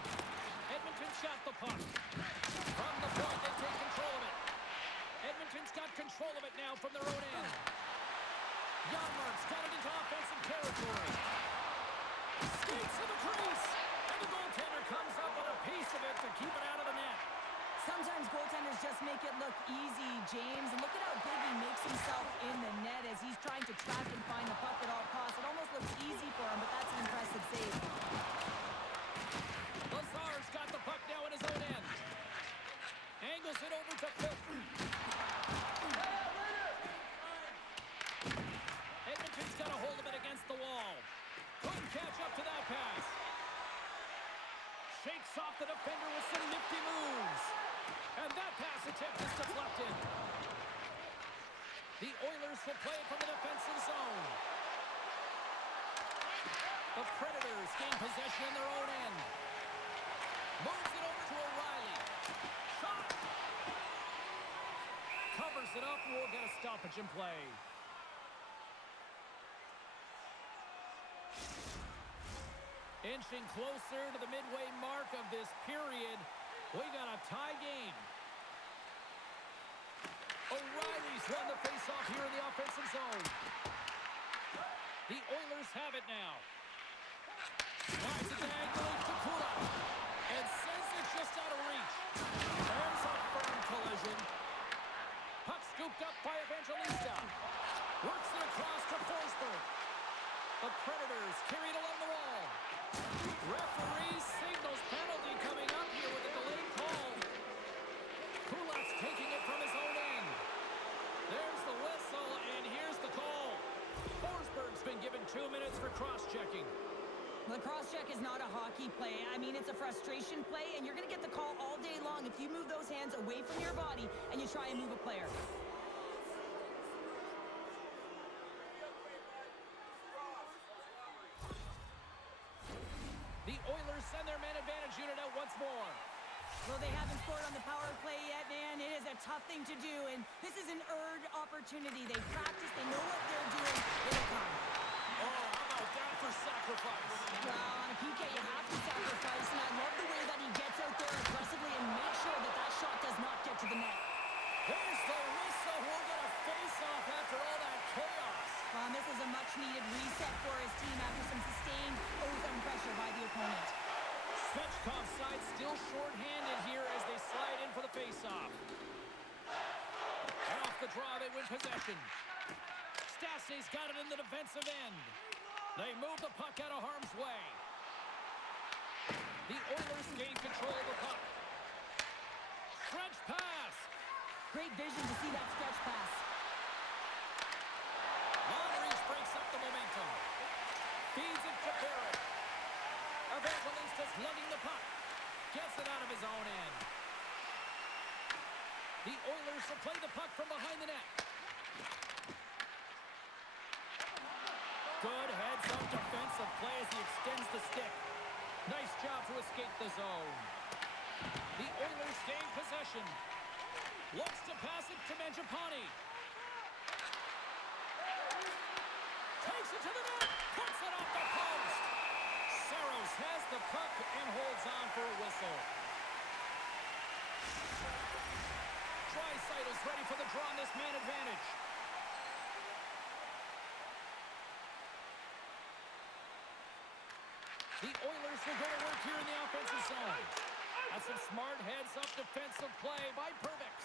Edmonton's got the puck. From the point, they take control of it. Edmonton's got control of it now from their own end. Janmark's got it into offensive territory. Skates to the crease. And the goaltender comes up with a piece of it to keep it out of the net. Sometimes goaltenders just make it look easy, James. And look at how big he makes himself in the net as he's trying to track and find the puck at all costs. It almost looks easy for him, but that's an impressive save. Lazar's got the puck now in his own end. Angles it over to Phil. Edmonton's got a hold of it against the wall. Couldn't catch up to that pass. Shakes off the defender with some nifty moves. And that pass attempt is deflected. The Oilers will play it from the defensive zone. The Predators gain possession in their own end. Moves it over to O'Reilly. Shot! Covers it up and we'll get a stoppage in play. Inching closer to the midway mark of this period. We got a tie game. O'Reilly's won the faceoff here in the offensive zone. The Oilers have it now. Slides it diagonally to Kulak. And sends it just out of reach. There's a firm collision. Puck scooped up by Evangelista. Works it across to Forsberg. The Predators carried along the wall. Referee signals penalty coming up here with a delayed call. Kulak's taking it from his own end. There's the whistle, and here's the call. Forsberg's been given 2 minutes for cross-checking. The cross-check is not a hockey play. I mean, it's a frustration play, and you're going to get the call all day long if you move those hands away from your body and you try and move a player. The Oilers send their man advantage unit out once more. Well, they haven't scored on the power play yet, man. It is a tough thing to do, and this is an earned opportunity. They practice, they know what they're doing. It'll come. Oh, how about that for sacrifice? Well, on a PK, you have to sacrifice, and I love the way that he gets out there aggressively and makes sure that that shot does not get to the net. Here's the whistle. We'll get a face-off after all that chaos. This is a much-needed reset for his team after some sustained ozone pressure by the opponent. Svechkov's side still short-handed here as they slide in for the face-off. And off the draw, they win possession. Stastny's got it in the defensive end. They move the puck out of harm's way. The Oilers gain control of the puck. Stretch pass. Great vision to see that stretch pass. Long reach breaks up the momentum. Feeds it to Barrett. Evangelista's lugging the puck. Gets it out of his own end. The Oilers will play the puck from behind the net. Good heads-up defensive play as he extends the stick. Nice job to escape the zone. The Oilers gain possession. Looks to pass it to Mangiapane. Takes it to the net. Puts it off the post. Saros has the puck and holds on for a whistle. Draisaitl's ready for the draw on this man advantage. The Oilers will go to work here in the offensive zone. That's some smart heads-up defensive play by Pervix.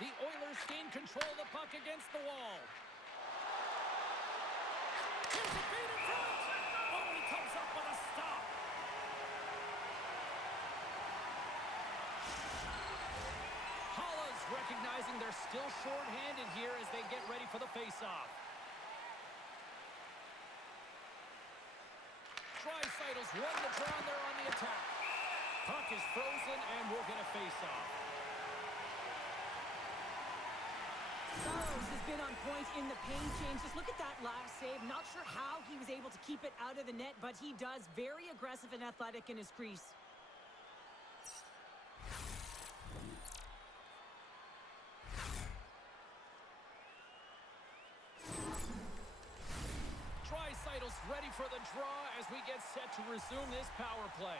The Oilers gain control of the puck against the wall. Here's a feed in front. Oh, he comes up with a stop. Holla's recognizing they're still short-handed here as they get ready for the face-off. Draisaitl's won the draw there on the attack. Puck is frozen and we'll get a face-off. Saros has been on point in the paint change. Just look at that last save. Not sure how he was able to keep it out of the net, but he does. Very aggressive and athletic in his crease. for the draw as we get set to resume this power play.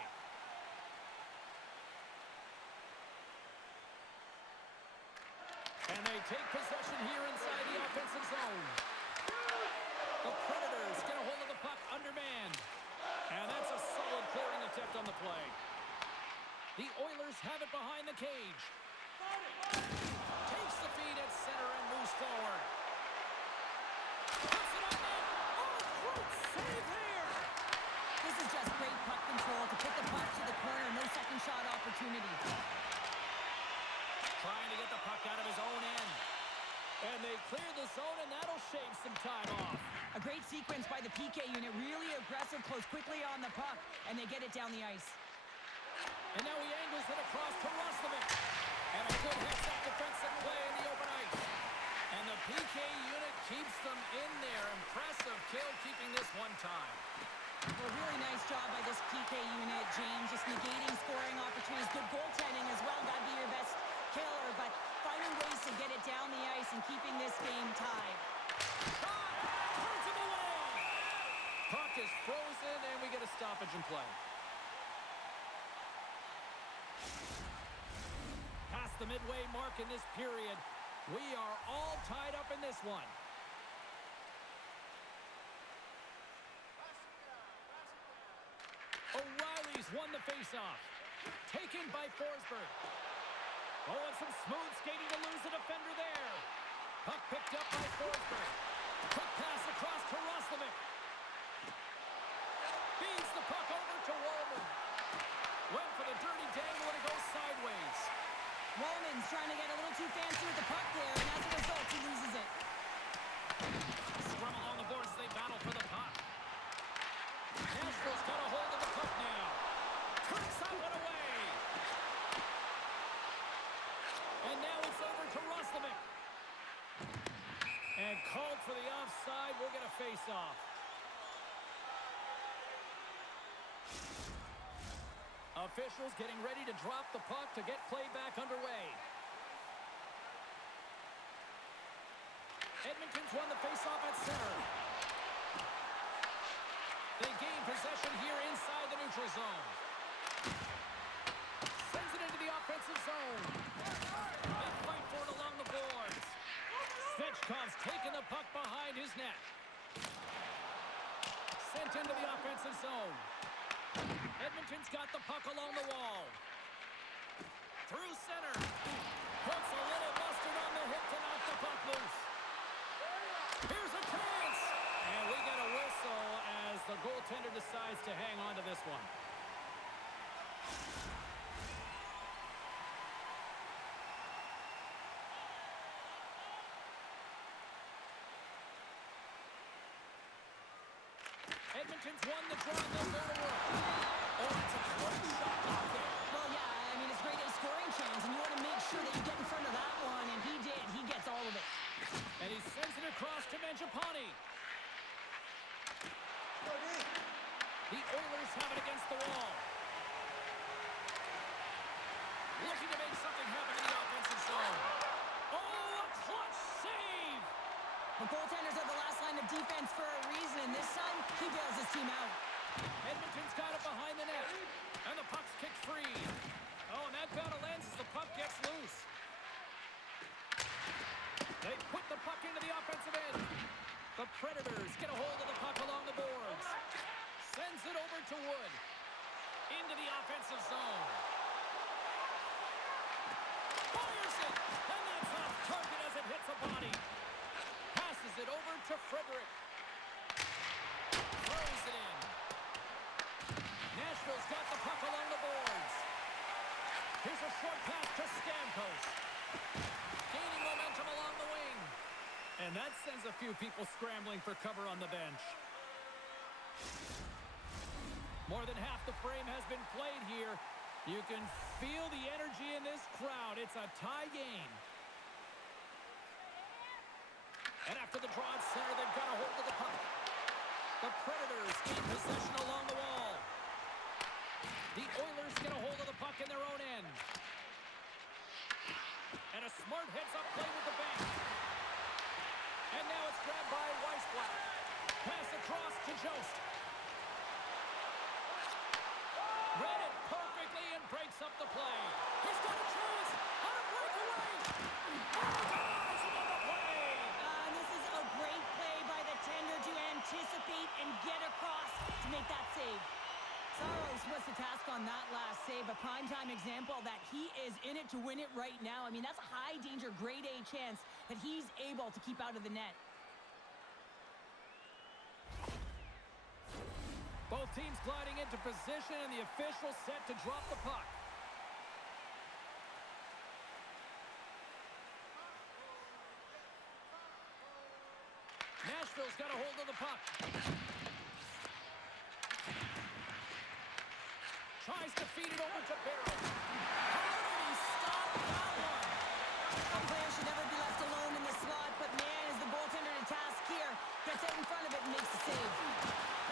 And they take possession here inside the offensive zone. The Predators get a hold of the puck undermanned. And that's a solid clearing attempt on the play. The Oilers have it behind the cage. Takes the feed at center and moves forward. Puts it on net. Oh, great save here. This is just great puck control to put the puck to the corner. No second shot opportunity. Trying to get the puck out of his own end. And they clear the zone, and that'll shave some time off. A great sequence by the PK unit. Really aggressive, close quickly on the puck, and they get it down the ice. And now he angles it across to Roslovic. And a good heads-up defensive play in the open ice. And the PK unit keeps them in there. Impressive kill keeping this one time. Well, really nice job by this PK unit, James. Just negating scoring opportunities. Good goaltending as well. Got to be your best killer, but finding ways to get it down the ice and keeping this game tied. Shot! Turns him away! Puck is frozen, and we get a stoppage in play. Past the midway mark in this period, we are all tied up in this one. O'Reilly's won the faceoff. Taken by Forsberg. Oh, and some smooth skating to lose the defender there. Puck picked up by Forsberg. Quick pass across to Roslovic. Feeds the puck over to Wallman. Went for the dirty dangle and it goes sideways. Wallman's trying to get a little too fancy with the puck there, and as a result, he loses it. Scrum along the boards as they battle for the puck. Nashville's got a hold of the puck now. Turns that one away. And now it's over to Roslovic. And called for the offside. We'll get a face-off. Officials getting ready to drop the puck to get play back underway. Edmonton's won the face-off at center. They gain possession here inside the neutral zone. Sends it into the offensive zone. They fight for it along the boards. Svechkov's taking the puck behind his net. Sent into the offensive zone. Edmonton's got the puck along the wall. Through center. Puts a little mustard on the hit to knock the puck loose. Here's a chance. And we get a whistle as the goaltender decides to hang on to this one. Edmonton's won the draw. They'll go to work. Oh, it's a great shot out there. Well, yeah, I mean, it's great at a scoring chance, and you want to make sure that you get in front of that one, and he did. He gets all of it. And he sends it across to Mangiapane. The Oilers have it against the wall. Looking to make something happen in the offensive zone. Oh, a clutch save! The goaltenders are the last line of defense for a reason, and this time, he bails his team out. Edmonton's got it behind the net. And the puck's kicked free. Oh, and that battle ends as the puck gets loose. They put the puck into the offensive end. The Predators get a hold of the puck along the boards. Sends it over to Wood. Into the offensive zone. Fires it! And that's off target as it hits a body. Passes it over to Frederick. Throws it in. Nashville's got the puck along the boards. Here's a short pass to Stamkos. Gaining momentum along the wing. And that sends a few people scrambling for cover on the bench. More than half the frame has been played here. You can feel the energy in this crowd. It's a tie game. And after the draw at center, they've got a hold of the puck. The Predators gain possession along the wall. The Oilers get a hold of the puck in their own end. And a smart heads-up play with the bank. And now it's grabbed by Weissblatt. Pass across to Jost. breaks up the play. He's got a chance on a breakaway. Guys on the play. This is a great play by the tender to anticipate and get across to make that save. Saros was the task on that last save, a primetime example that he is in it to win it right now. I mean, that's a high-danger, grade A chance that he's able to keep out of the net. Both teams gliding into position, and the official set to drop the puck. Nashville's got a hold of the puck. Tries to feed it over to Barrow. How did he stop that one? A player should never be left alone in the slot, but man, is the goaltender to task here. Gets out in front of it and makes the save.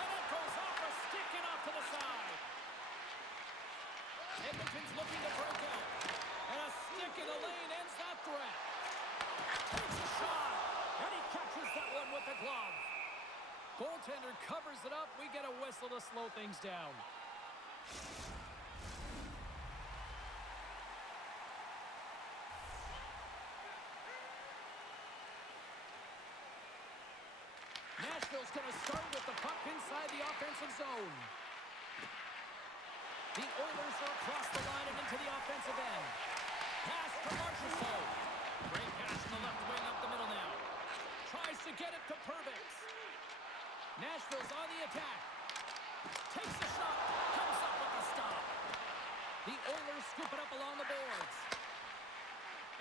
And it goes off a stick and off to the side. Edmonton's looking to break out. And a stick in the lane ends that threat. Takes a shot. And he catches that one with the glove. Goaltender covers it up. We get a whistle to slow things down. Nashville's going to start with the puck inside the offensive zone. The Oilers are across the line and into the offensive end. Pass to Marchessault. Great pass in the left wing up the middle now. Tries to get it to Perbix. Nashville's on the attack. Takes the shot. Comes up with the stop. The Oilers scoop it up along the boards.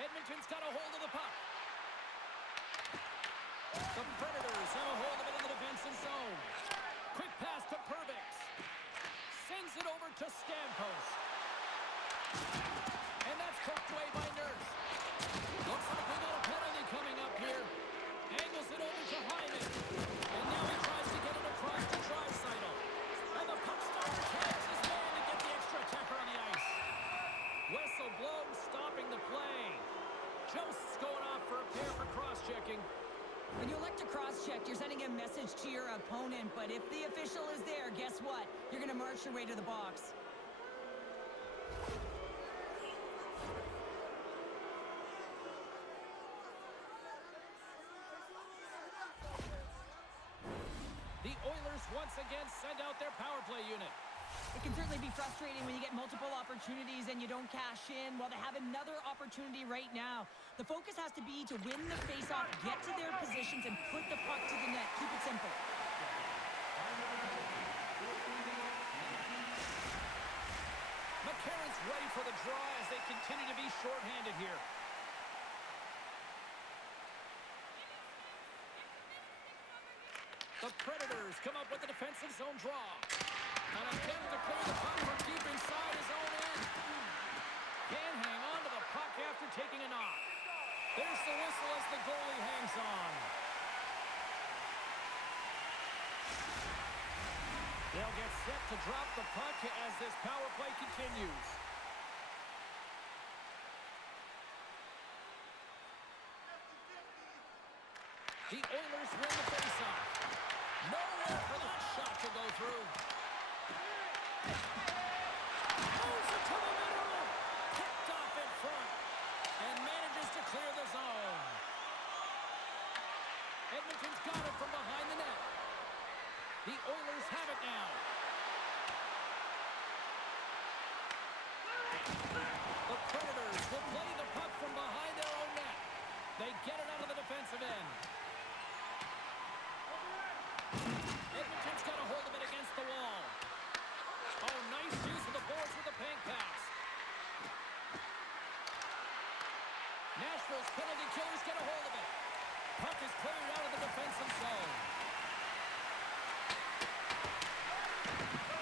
Edmonton's got a hold of the puck. The Predators have a hold of it in the defensive zone. Quick pass to Perbix. Sends it over to Stamkos. And that's poked away by Nurse. Looks like we got a penalty coming up here. Angles it over to Hyman. And now he tries to get it across to Draisaitl. And the puck stopper carries his man to get the extra attacker on the ice. Whistle blows, stopping the play. Jost's going off for a pair for cross-checking. When you elect to cross-check, you're sending a message to your opponent, but if the official is there, guess what? You're going to march your way to the box. The Oilers once again send out their power play unit. It can certainly be frustrating when you get multiple opportunities and you don't cash in. Well, they have another opportunity right now. The focus has to be to win the faceoff, get to their positions, and put the puck to the net. Keep it simple. McCarron's ready for the draw as they continue to be shorthanded here. The Predators come up with a defensive zone draw. An attempt to clear the puck from deep inside his own end. Can't hang on to the puck after taking a knock. There's the whistle as the goalie hangs on. They'll get set to drop the puck as this power play continues. The Oilers win the faceoff. Nowhere for that shot to go through. Moves it to the middle. Picked off in front. And manages to clear the zone. Edmonton's got it from behind the net. The Oilers have it now. The Predators will play the puck from behind their own net. They get it out of the defensive end. Edmonton's got a hold of it against the wall. Oh, nice use of the boards with the bank pass. Nashville's penalty killers get a hold of it. Puck is cleared out of the defensive zone.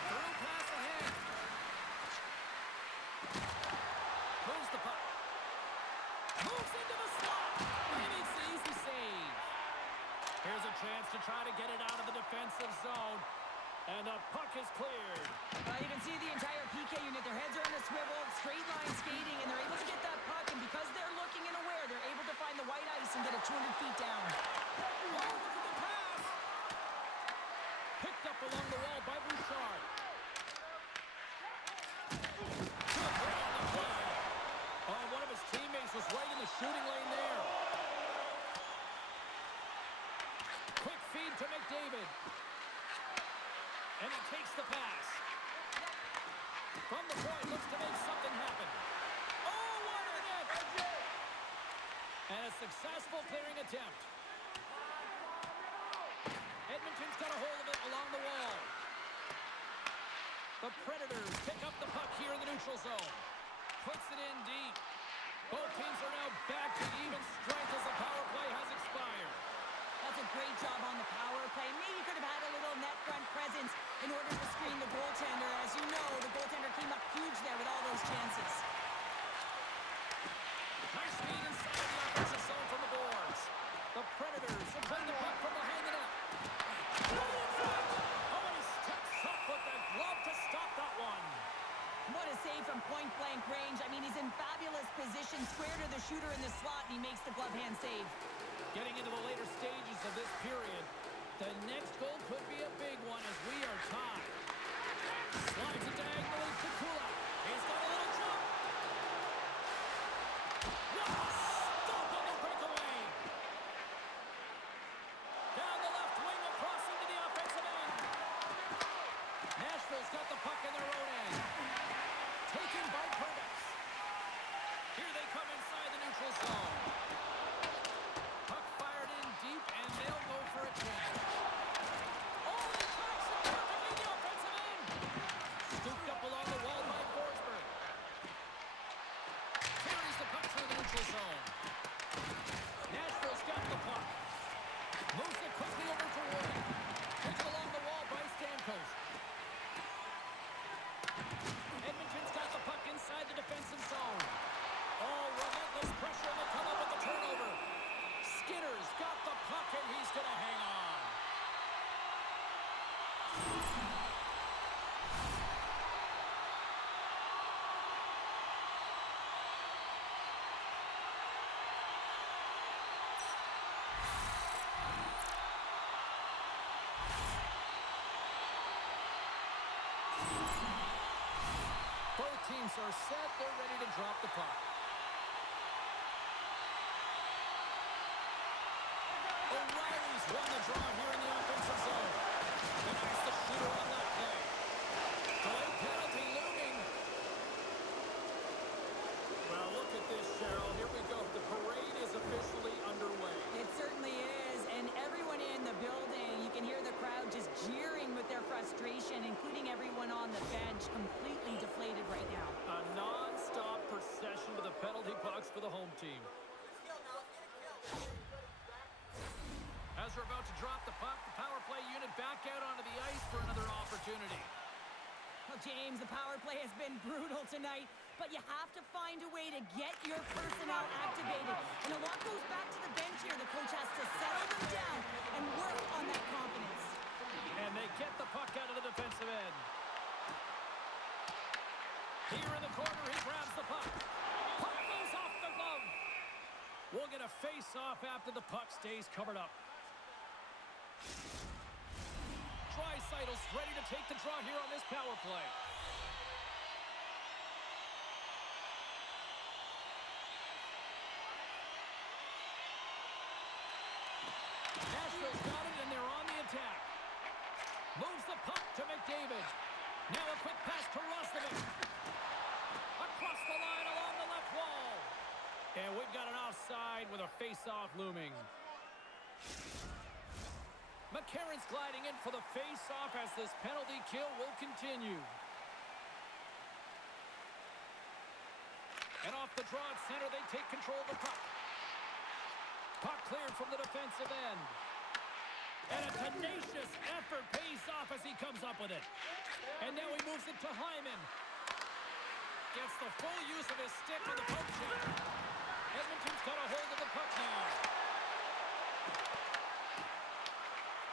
Through pass ahead. Moves the puck. Moves into the slot. And it's the easy save. Here's a chance to try to get it out of the defensive zone. And the puck is cleared. You can see the entire PK unit. Their heads are in a swivel, straight line skating, and they're able to get that puck. And because they're looking and aware, they're able to find the white ice and get it 200 feet down. Oh, look at the pass. Picked up along the wall by Bouchard. To the teammates was right in the shooting lane there. Quick feed to McDavid. And he takes the pass. From the point, looks to make something happen. Oh, wide of the net. And a successful clearing attempt. Edmonton's got a hold of it along the wall. The Predators pick up the puck here in the neutral zone. Puts it in deep. Both teams are now back to even strength as the power play has expired. That's a great job on the power play. Maybe you could have had a little net front presence in order to screen the goaltender. As you know, the goaltender came up huge there with all those chances. Nice feed inside the offensive zone from the boards. The Predators have played the puck from behind the net. Oh, and he steps up with the glove to stop that one. What a save from point-blank range. I mean, he's in fabulous position, square to the shooter in the slot, and he makes the glove hand save. Getting into the later stages of this period, the next goal could be a big one as we are tied. Slides it diagonally to Kulak. He's got a little jump. What a stop on the breakaway. Down the left wing across into the offensive end. Nashville's got the puck in their own end. Taken by Predators. Here they come inside the neutral zone. Puck fired in deep, and they'll go for a change. Oh, he tracks it perfectly in the offensive end. Scooped up along the wall by Forsberg. Carries the puck through the neutral zone. Nashville's got the puck. Moves it quickly over to Wood. Taken along the wall by Stamkos. Edmonton's got the puck inside the defensive zone. Oh, relentless pressure, and they come up with the turnover. Skinner's got the puck, and he's going to hang on. Both teams are set. They're ready to drop the puck. O'Reilly's won the draw here in the offensive zone. Denies the shooter on that play. Delayed penalty looming. Well, look at this, Cheryl. Here we go. The parade is officially underway. It certainly is, and everyone in the building, you can hear the crowd just jeering with their frustration, including everyone on the bench, completely deflated right now. A non-stop procession with the penalty box for the home team. As we're about to drop the puck, the power play unit back out onto the ice for another opportunity. Well, James, the power play has been brutal tonight, but you have to find a way to get your personnel activated. And a lot goes back to the bench here. The coach has to settle them down and work on that confidence. And they get the puck out of the defensive end. Here in the corner, he grabs the puck. Puck goes off the glove. We'll get a face-off after the puck stays covered up. Draisaitl's ready to take the draw here on this power play. Nashville's got it, and they're on the attack. Moves the puck to McDavid. Now a quick pass to Roslovic. Across the line along the left wall. And we've got an offside with a face-off looming. McCarron's gliding in for the face-off as this penalty kill will continue. And off the draw at center, they take control of the puck. Puck cleared from the defensive end. And a tenacious effort pays off as he comes up with it. And now he moves it to Hyman. Gets the full use of his stick with the poke check. Edmonton's got a hold of the puck now.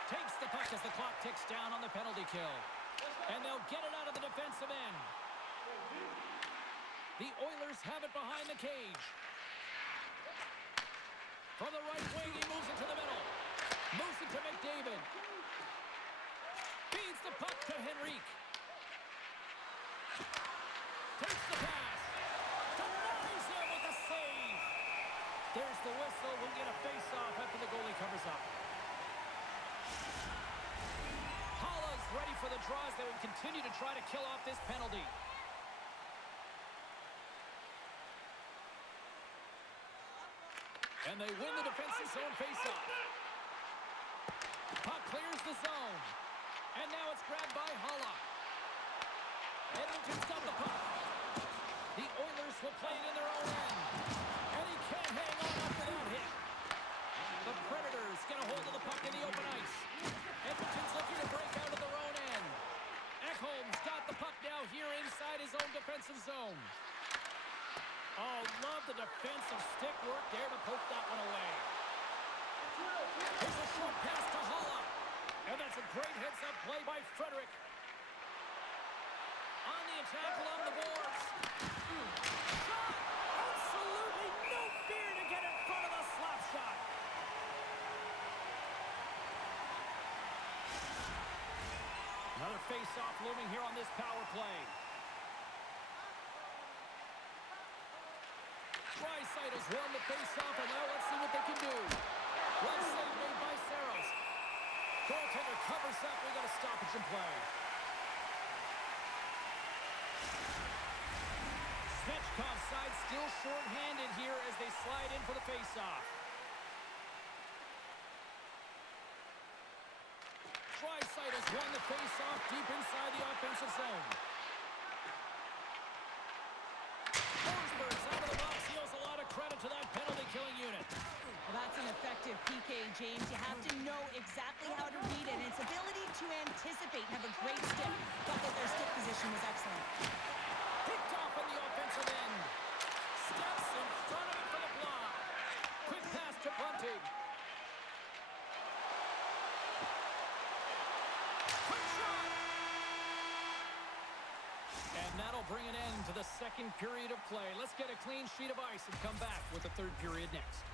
Takes the puck as the clock ticks down on the penalty kill. And they'll get it out of the defensive end. The Oilers have it behind the cage. From the right wing, he moves it to the middle. Moves it to McDavid. Feeds the puck to Henrique. Takes the pass. Denies him with a save. There's the whistle. We'll get a face-off after the goalie covers up. Holla's ready for the draws. They would continue to try to kill off this penalty. And they win the defensive zone face-off. Puck clears the zone. And now it's grabbed by Holla. Edmonton's got the puck. The Oilers will play it in their own end. And he can't hang on after that hit. The Predators get a hold of the puck in the open ice. Edmonton's looking to break out of their own end. Ekholm's got the puck now here inside his own defensive zone. Oh, love the defensive stick work there to poke that one away. Here's a short pass to Holla. And that's a great heads-up play by Frederick. On the attack along the boards. Shot! Absolutely no fear to get in front of the slap shot. Another face-off looming here on this power play. Dryside has won the face-off, and now let's see what they can do. Well save made by Saros. Goaltender covers up. We got a stoppage in play. Svechkov's side still short-handed here as they slide in for the face-off. Dryside has won the face-off deep inside the offensive zone. Forsberg's out of the box. He owes a lot of credit to that penalty-killing unit. Well, that's an effective PK, James. You have to know exactly how to read it. And its ability to anticipate and have a great stick. Thought that their stick position was excellent. Picked off on the offensive end. Steps in front of it for the block. Quick pass to Bunting. Quick shot! And that'll bring an end to the second period of play. Let's get a clean sheet of ice and come back with the third period next.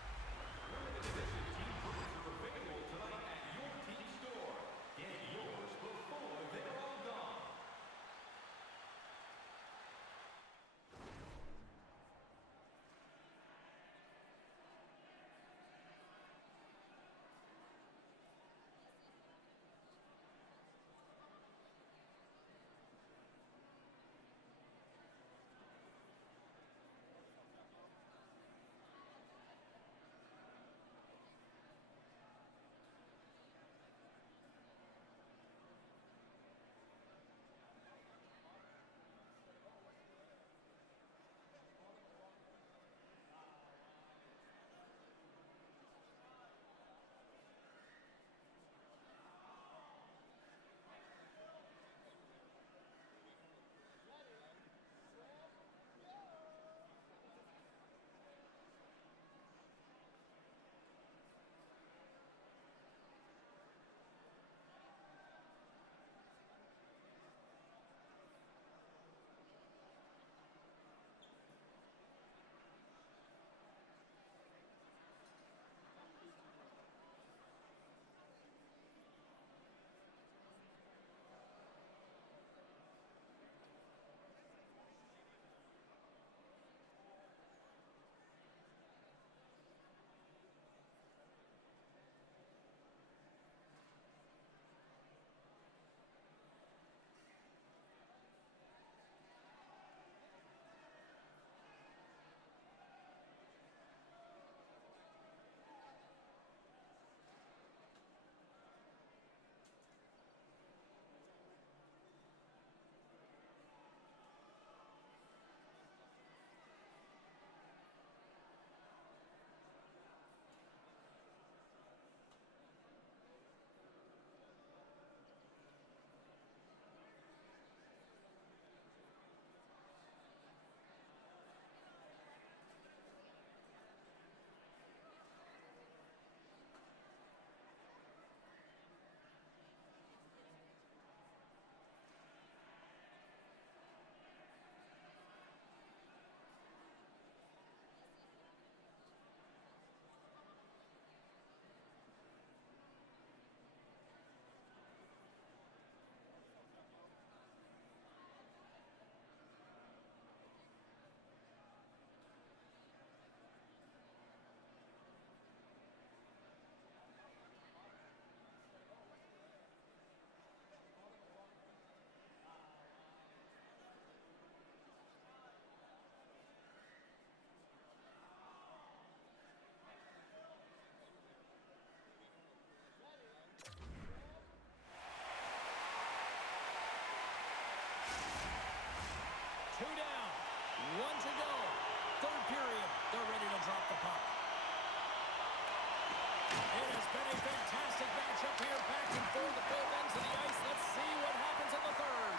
been a fantastic matchup here, back and forth at both ends of the ice. Let's see what happens in the third.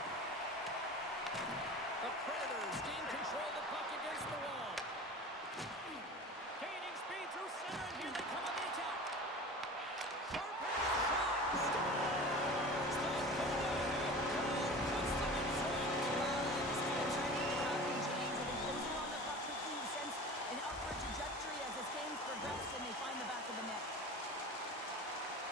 The Predators gain control of the puck against the wall. Gaining speed through center, and here they come on the attack. Sharp-handed shot. Scores! The go-ahead goal puts them in front. Well, and this has been trending to happen, James. They've been closing on the puck quickly since an upward trajectory as this game's progressed, and they find the back of the net.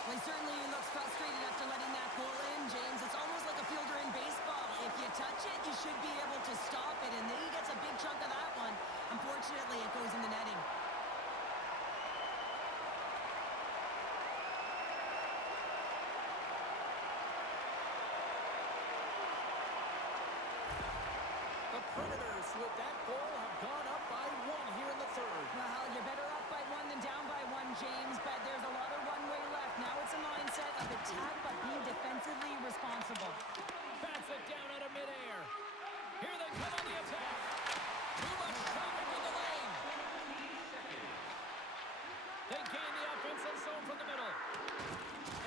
Well, he certainly looks frustrated after letting that goal in, James. It's almost like a fielder in baseball. If you touch it, you should be able to stop it, and then he gets a big chunk of that one. Unfortunately, it goes in the netting. The Predators, with that goal, have gone up by one here in the third. Well, you're better up by one than down by one, James, but there's a lot of runway left. Now it's a mindset of attack, but being defensively responsible. Bats it down out of midair. Here they come on the attack. Too much traffic in the lane. They gain the offensive zone from the middle.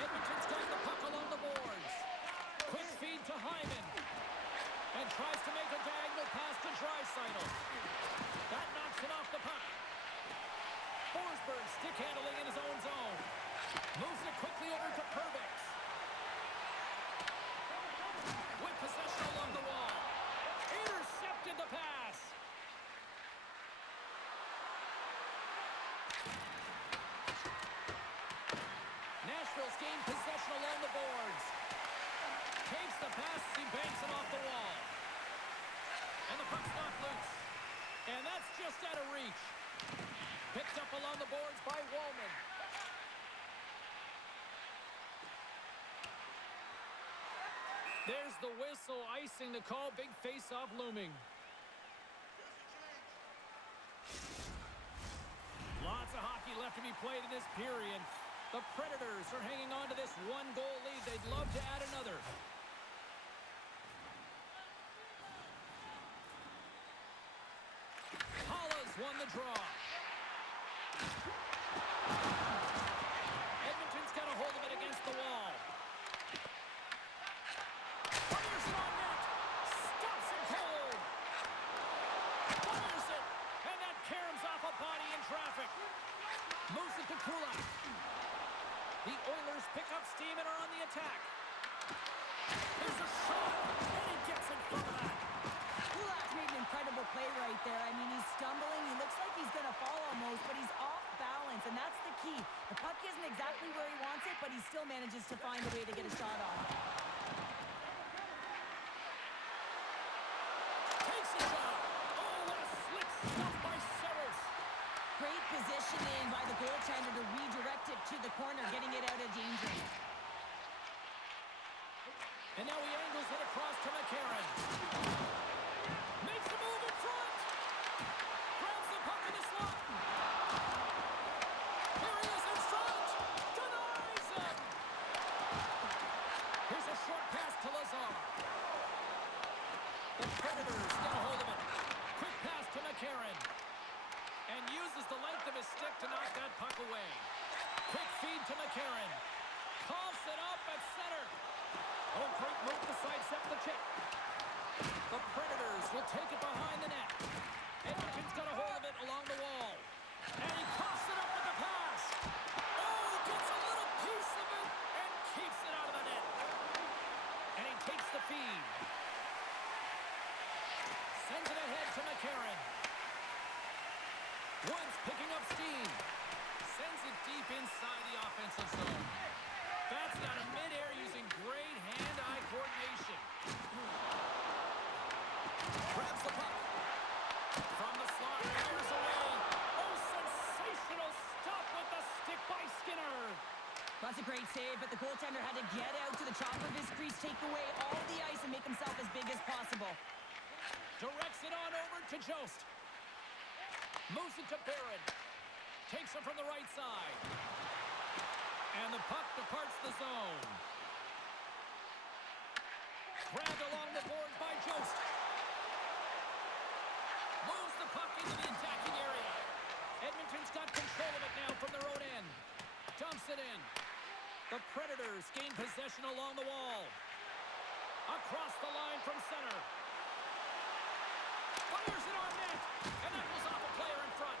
Edmonton's got the puck along the boards. Quick feed to Hyman. And tries to make a diagonal pass to Draisaitl. That knocks it off the puck. Forsberg stick handling in his own zone. Moves it quickly over to Perbix. With possession along the wall. Intercepted the pass. Nashville's gained possession along the boards. Takes the pass, he banks it off the wall. And the puck's knocked loose. And that's just out of reach. Picked up along the boards by Wallman. There's the whistle, icing the call, big face-off looming. Lots of hockey left to be played in this period. The Predators are hanging on to this one-goal lead. They'd love to add another. Halla's won the draw. Edmonton's got a hold of it against the wall. Fires it on net. Stops it cold. Fires it. And that caroms off a body in traffic. Moves it to Kulak. The Oilers pick up steam and are on the attack. There's a shot. And he gets in front of that. Kulak's made an incredible play right there. I mean, he's stumbling. He looks like he's going to fall almost, but he's off balance, and that's the key. The puck isn't exactly where he wants it, but he still manages to find a way to get a shot on. Takes a shot. Oh, what a slick stuff by Settles. Great positioning by the goaltender to redirect it to the corner, getting it out of danger. And now he angles it across to McCarron. Makes the move in front. Grabs the puck in the slot. Here he is in front. Denies him. Here's a short pass to Lazar. The Predators get a hold of it. Quick pass to McCarron. And uses the length of his stick to knock that puck away. Quick feed to McCarron. Coughs it up at center. Oh, great move to sidestep the check. The Predators will take it behind the net. Edmonton's got a hold of it along the wall. And he coughs it up with the pass. Oh, gets a little piece of it and keeps it out of the net. And he takes the feed. Sends it ahead to McCarron. Woods picking up steam. Sends it deep inside the offensive zone. Bats down in midair using great hand-eye coordination. Grabs the puck. From the slot, fires away. Oh, sensational stop with the stick by Skinner. That's a great save, but the goaltender had to get out to the top of his crease, take away all the ice, and make himself as big as possible. Directs it on over to Jost. Moves it to Barron. Takes it from the right side. And the puck departs the zone. Grabbed along the boards by Jost. Moves the puck into the attacking area. Edmonton's got control of it now from their own end. Dumps it in. The Predators gain possession along the wall. Across the line from center. Fires it on net. And that goes off a player in front.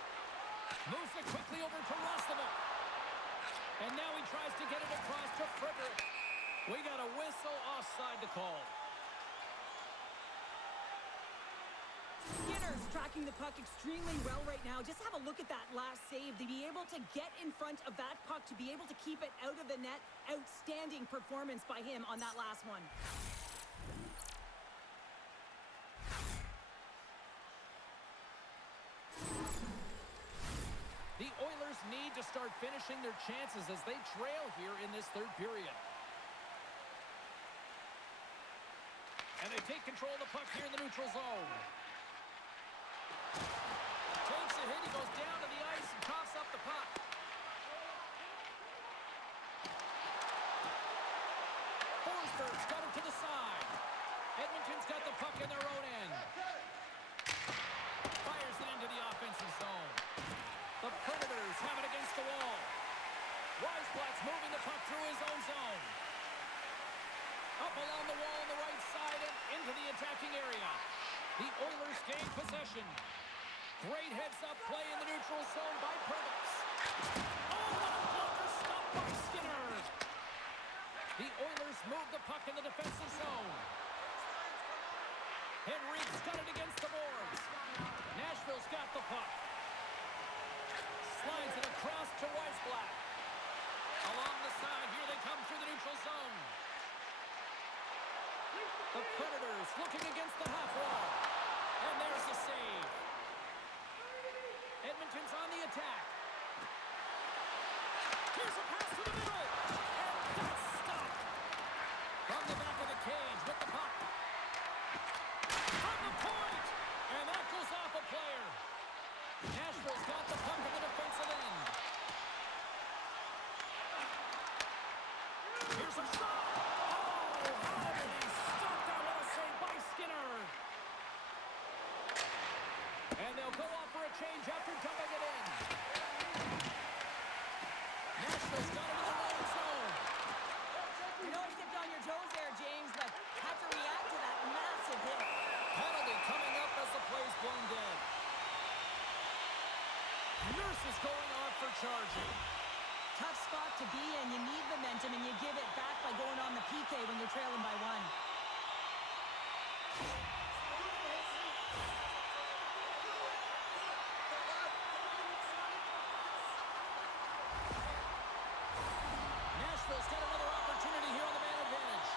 Moves it quickly over to Rostovich. And now he tries to get it across to Frederick. We got a whistle offside to call. Skinner's tracking the puck extremely well right now. Just have a look at that last save. To be able to get in front of that puck, to be able to keep it out of the net. Outstanding performance by him on that last one. The Oilers need to start finishing their chances as they trail here in this third period. And they take control of the puck here in the neutral zone. Takes a hit, he goes down to the ice and coughs up the puck. Forsberg's got it to the side. Edmonton's got the puck in their own end. Fires it into the offensive zone. The Predators have it against the wall. Weisblatt's moving the puck through his own zone. Up along the wall on the right side and into the attacking area. The Oilers gain possession. Great heads-up play in the neutral zone by Pervis. Oh, what a blocker stop by Skinner. The Oilers move the puck in the defensive zone. Henrique's got it against the boards. Nashville's got the puck. Slides it across to Weisblatt. Along the side, here they come through the neutral zone. The Predators looking against the half wall. And there's the save. Edmonton's on the attack. Here's a pass to the middle. And that's stopped. From the back of the cage with the puck. From the point. And that goes off a player. Nashville's got the puck in the defensive end. Here's a shot. Oh, how did he stop that? What a save by Skinner. And they'll go off for a change after dumping it in. Nashville's got it in the low zone. You know I stepped on your toes there, James, but had to react to that massive hit. Penalty coming up as the play's blown dead. Nurse is going off for charging. Tough spot to be in. You need momentum, and you give it back by going on the PK when you're trailing by one. Nashville's got another opportunity here on the man advantage.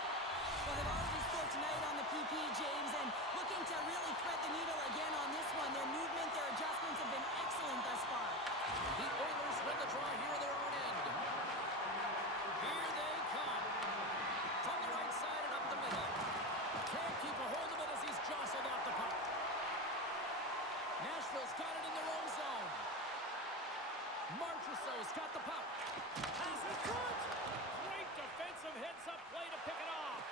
Well, they've already scored tonight on the PP, James, and looking to really thread the needle again on this one. Their movement, their adjustments have been excellent thus far. The Oilers win the draw here in their own end. Here they come. From the right side and up the middle. Can't keep a hold of it as he's jostled off the puck. Nashville's got it in their own zone. Marchessault's got the puck. Has it good. Great defensive heads-up play to pick it off.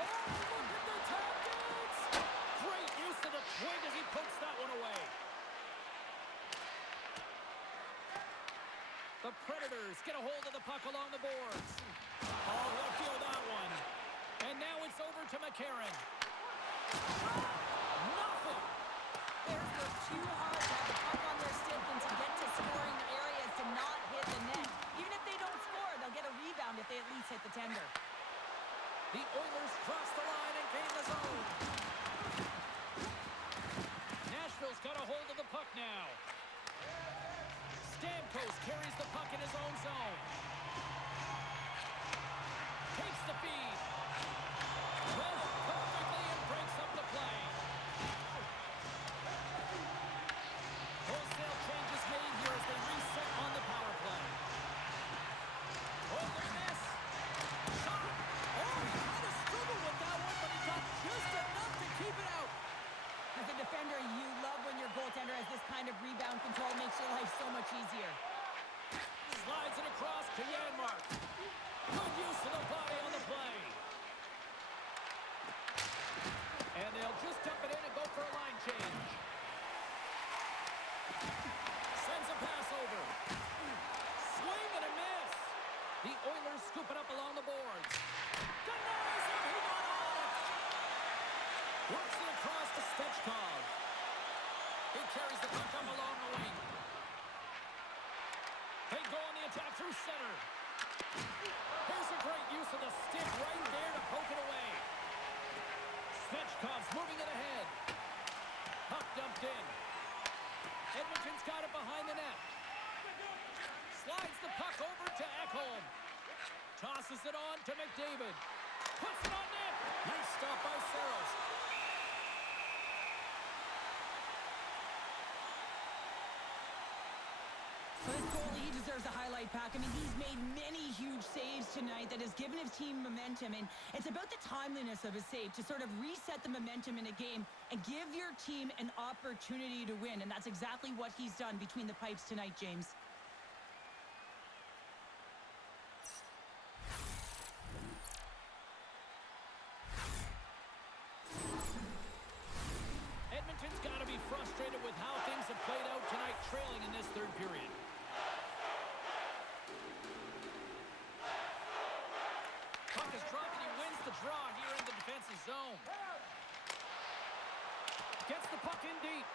Oh, look at the tactics! Great use of the twig as he pokes that one away. The Predators get a hold of the puck along the boards. Oh, he'll feel that one. And now it's over to McCarron. Nothing! Bears work too hard to have the puck on their stick and to get to scoring areas to not hit the net. Even if they don't score, they'll get a rebound if they at least hit the tender. The Oilers cross the line and gain the zone. Nashville's got a hold of the puck now. Stamkos carries the puck in his own zone. Takes the feed. Read it perfectly and breaks up the play. Wholesale changes made here as they reset on the power play. Oh, look at this. Shot. Oh, he kind of struggled with that one, but he got just enough to keep it out. As a defender, you love when your goaltender has this kind of rebound control. Makes your life so much easier. Slides it across to Janmark. Good use of the body on the play. And they'll just dump it in and go for a line change. Sends a pass over. The Oilers scoop it up along the boards. Denies him. He got on it. Works it across to Svechkov. He carries the puck up along the wing. They go on the attack through center. Here's a great use of the stick right there to poke it away. Svechkov's moving it ahead. Puck dumped in. Edmonton's got it behind the net. Slides the puck over to Ekholm. Tosses it on to McDavid. Puts it on net. Nice stop by Saros. For this goalie, he deserves a highlight pack. I mean, he's made many huge saves tonight that has given his team momentum, and it's about the timeliness of his save to sort of reset the momentum in a game and give your team an opportunity to win, and that's exactly what he's done between the pipes tonight, James. Edmonton's got to be frustrated with how things have played out tonight, trailing in this third period. Puck is dropped and he wins the draw here in the defensive zone. Gets the puck in deep.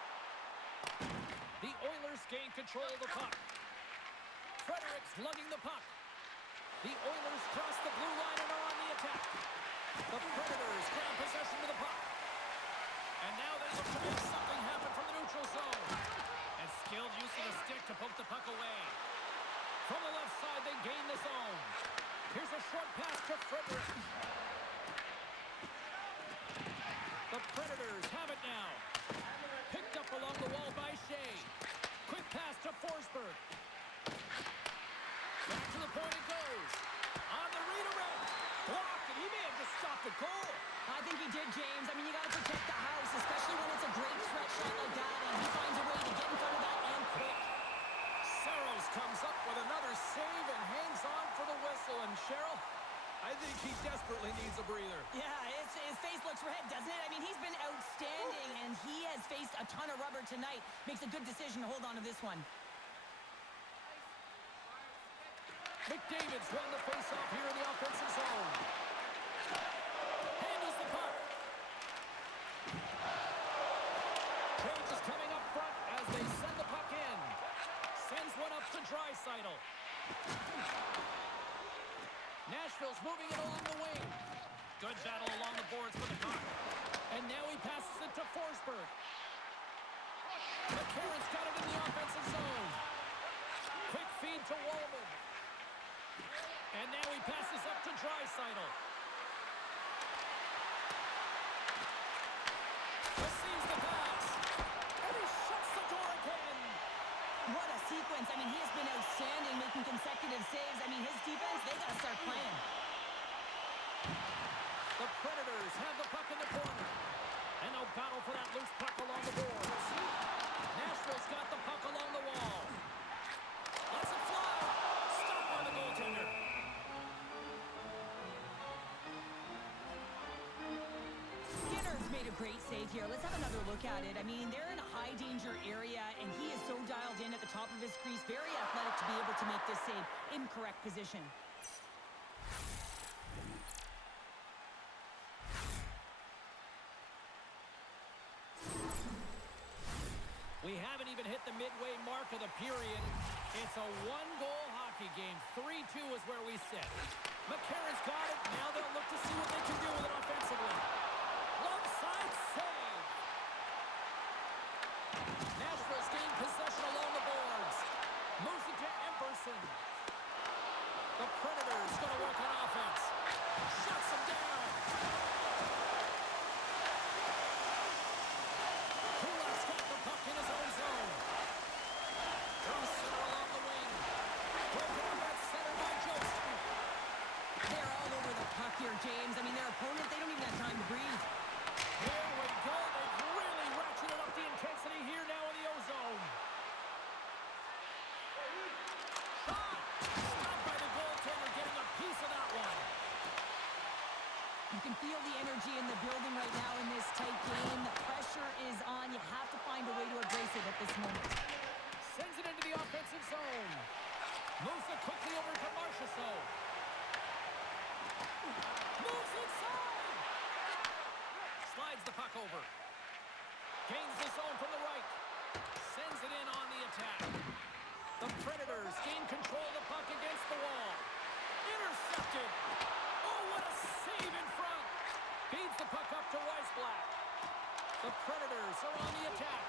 The Oilers gain control of the puck. Fredericks lugging the puck. The Oilers cross the blue line and are on the attack. The Predators grab possession of the puck. And now they look to make something happen from the neutral zone. And skilled use of the stick to poke the puck away. From the left side, they gain the zone. Here's a short pass to Frederick. The Predators have it now. Picked up along the wall by Shea. Quick pass to Forsberg. Back to the point it goes. On the redirect. Blocked, and he may have just stopped the goal. I think he did, James. I mean, you got to protect the house, especially when it's a great stretch shot like that, and he finds a way to get in front of that and quick. Saros comes up with another save and hangs on for the whistle. And Cheryl, I think he desperately needs a breather. Yeah, his face looks red, doesn't it? I mean, he's been outstanding, and he has faced a ton of rubber tonight. Makes a good decision to hold on to this one. McDavid's won the faceoff here in the offensive zone. Handles the puck. Change is coming up front as they send the puck in. Sends one up to Draisaitl. Nashville's moving it along the wing. Good battle along the boards for the puck. And now he passes it to Forsberg. McCarron's got it in the offensive zone. Quick feed to Wallman. And now he passes up to Draisaitl. Receives the pass. And he shuts the door again. What a sequence. I mean, he has been outstanding, making consecutive saves. I mean, his defense, they got to start playing. The Predators have the puck in the corner. And no battle for that loose puck along the boards. Nashville's got the puck along the wall. Lets it fly. Stopped by the goaltender. Skinner's made a great save here. Let's have another look at it. I mean, they're in a high-danger area, and he is so dialed in at the top of his crease. Very athletic to be able to make this save in correct position. We haven't even hit the midway mark of the period. It's a one-goal hockey game. 3-2 is where we sit. McCarron's got it. Now they'll look to see what they can do with it offensively. Left side save. Nashville's gained possession along the boards. Moves it to Emberson. The Predators going to work on offense. Shuts him down. Kulak's got the puck in his own zone. Through center along the wing. Broken up at center by Joseph. They're all over the puck here, James. I mean, their opponent, they don't even have time to breathe. Here we go. They've really ratcheted up the intensity here now in the O-zone. Shot! Stopped by the goaltender, getting a piece of that one. You can feel the energy in the building right now in this tight game. The pressure is on. You have to find a way to embrace it at this moment. Sends it into the offensive zone. Moves it quickly over to Marchessault. Moves the puck up to Weisblatt. The Predators are on the attack.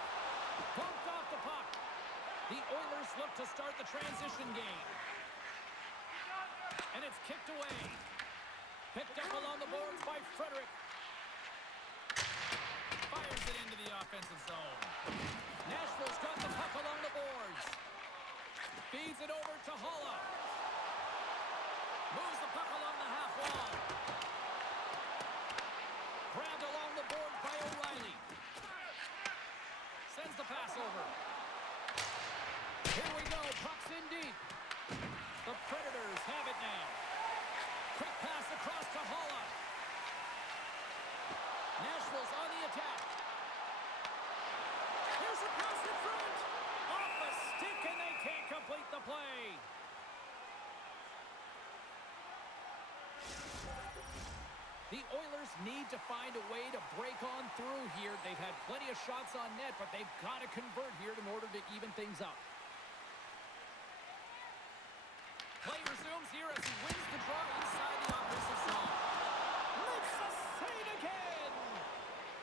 Bumped off the puck. The Oilers look to start the transition game. And it's kicked away. Picked up along the boards by Frederick. Fires it into the offensive zone. Nashville's got the puck along the boards. Feeds it over to Holla. Moves the puck along the half wall. Grabbed along the boards by O'Reilly. Sends the pass over. Here we go. Puck's in deep. The Predators have it now. Quick pass across to Holla. Nashville's on the attack. Here's a pass in front. Off the stick, and they can't complete the play. The Oilers need to find a way to break on through here. They've had plenty of shots on net, but they've got to convert here in order to even things up. Play resumes here as he wins the draw inside the offensive zone. Makes a save again!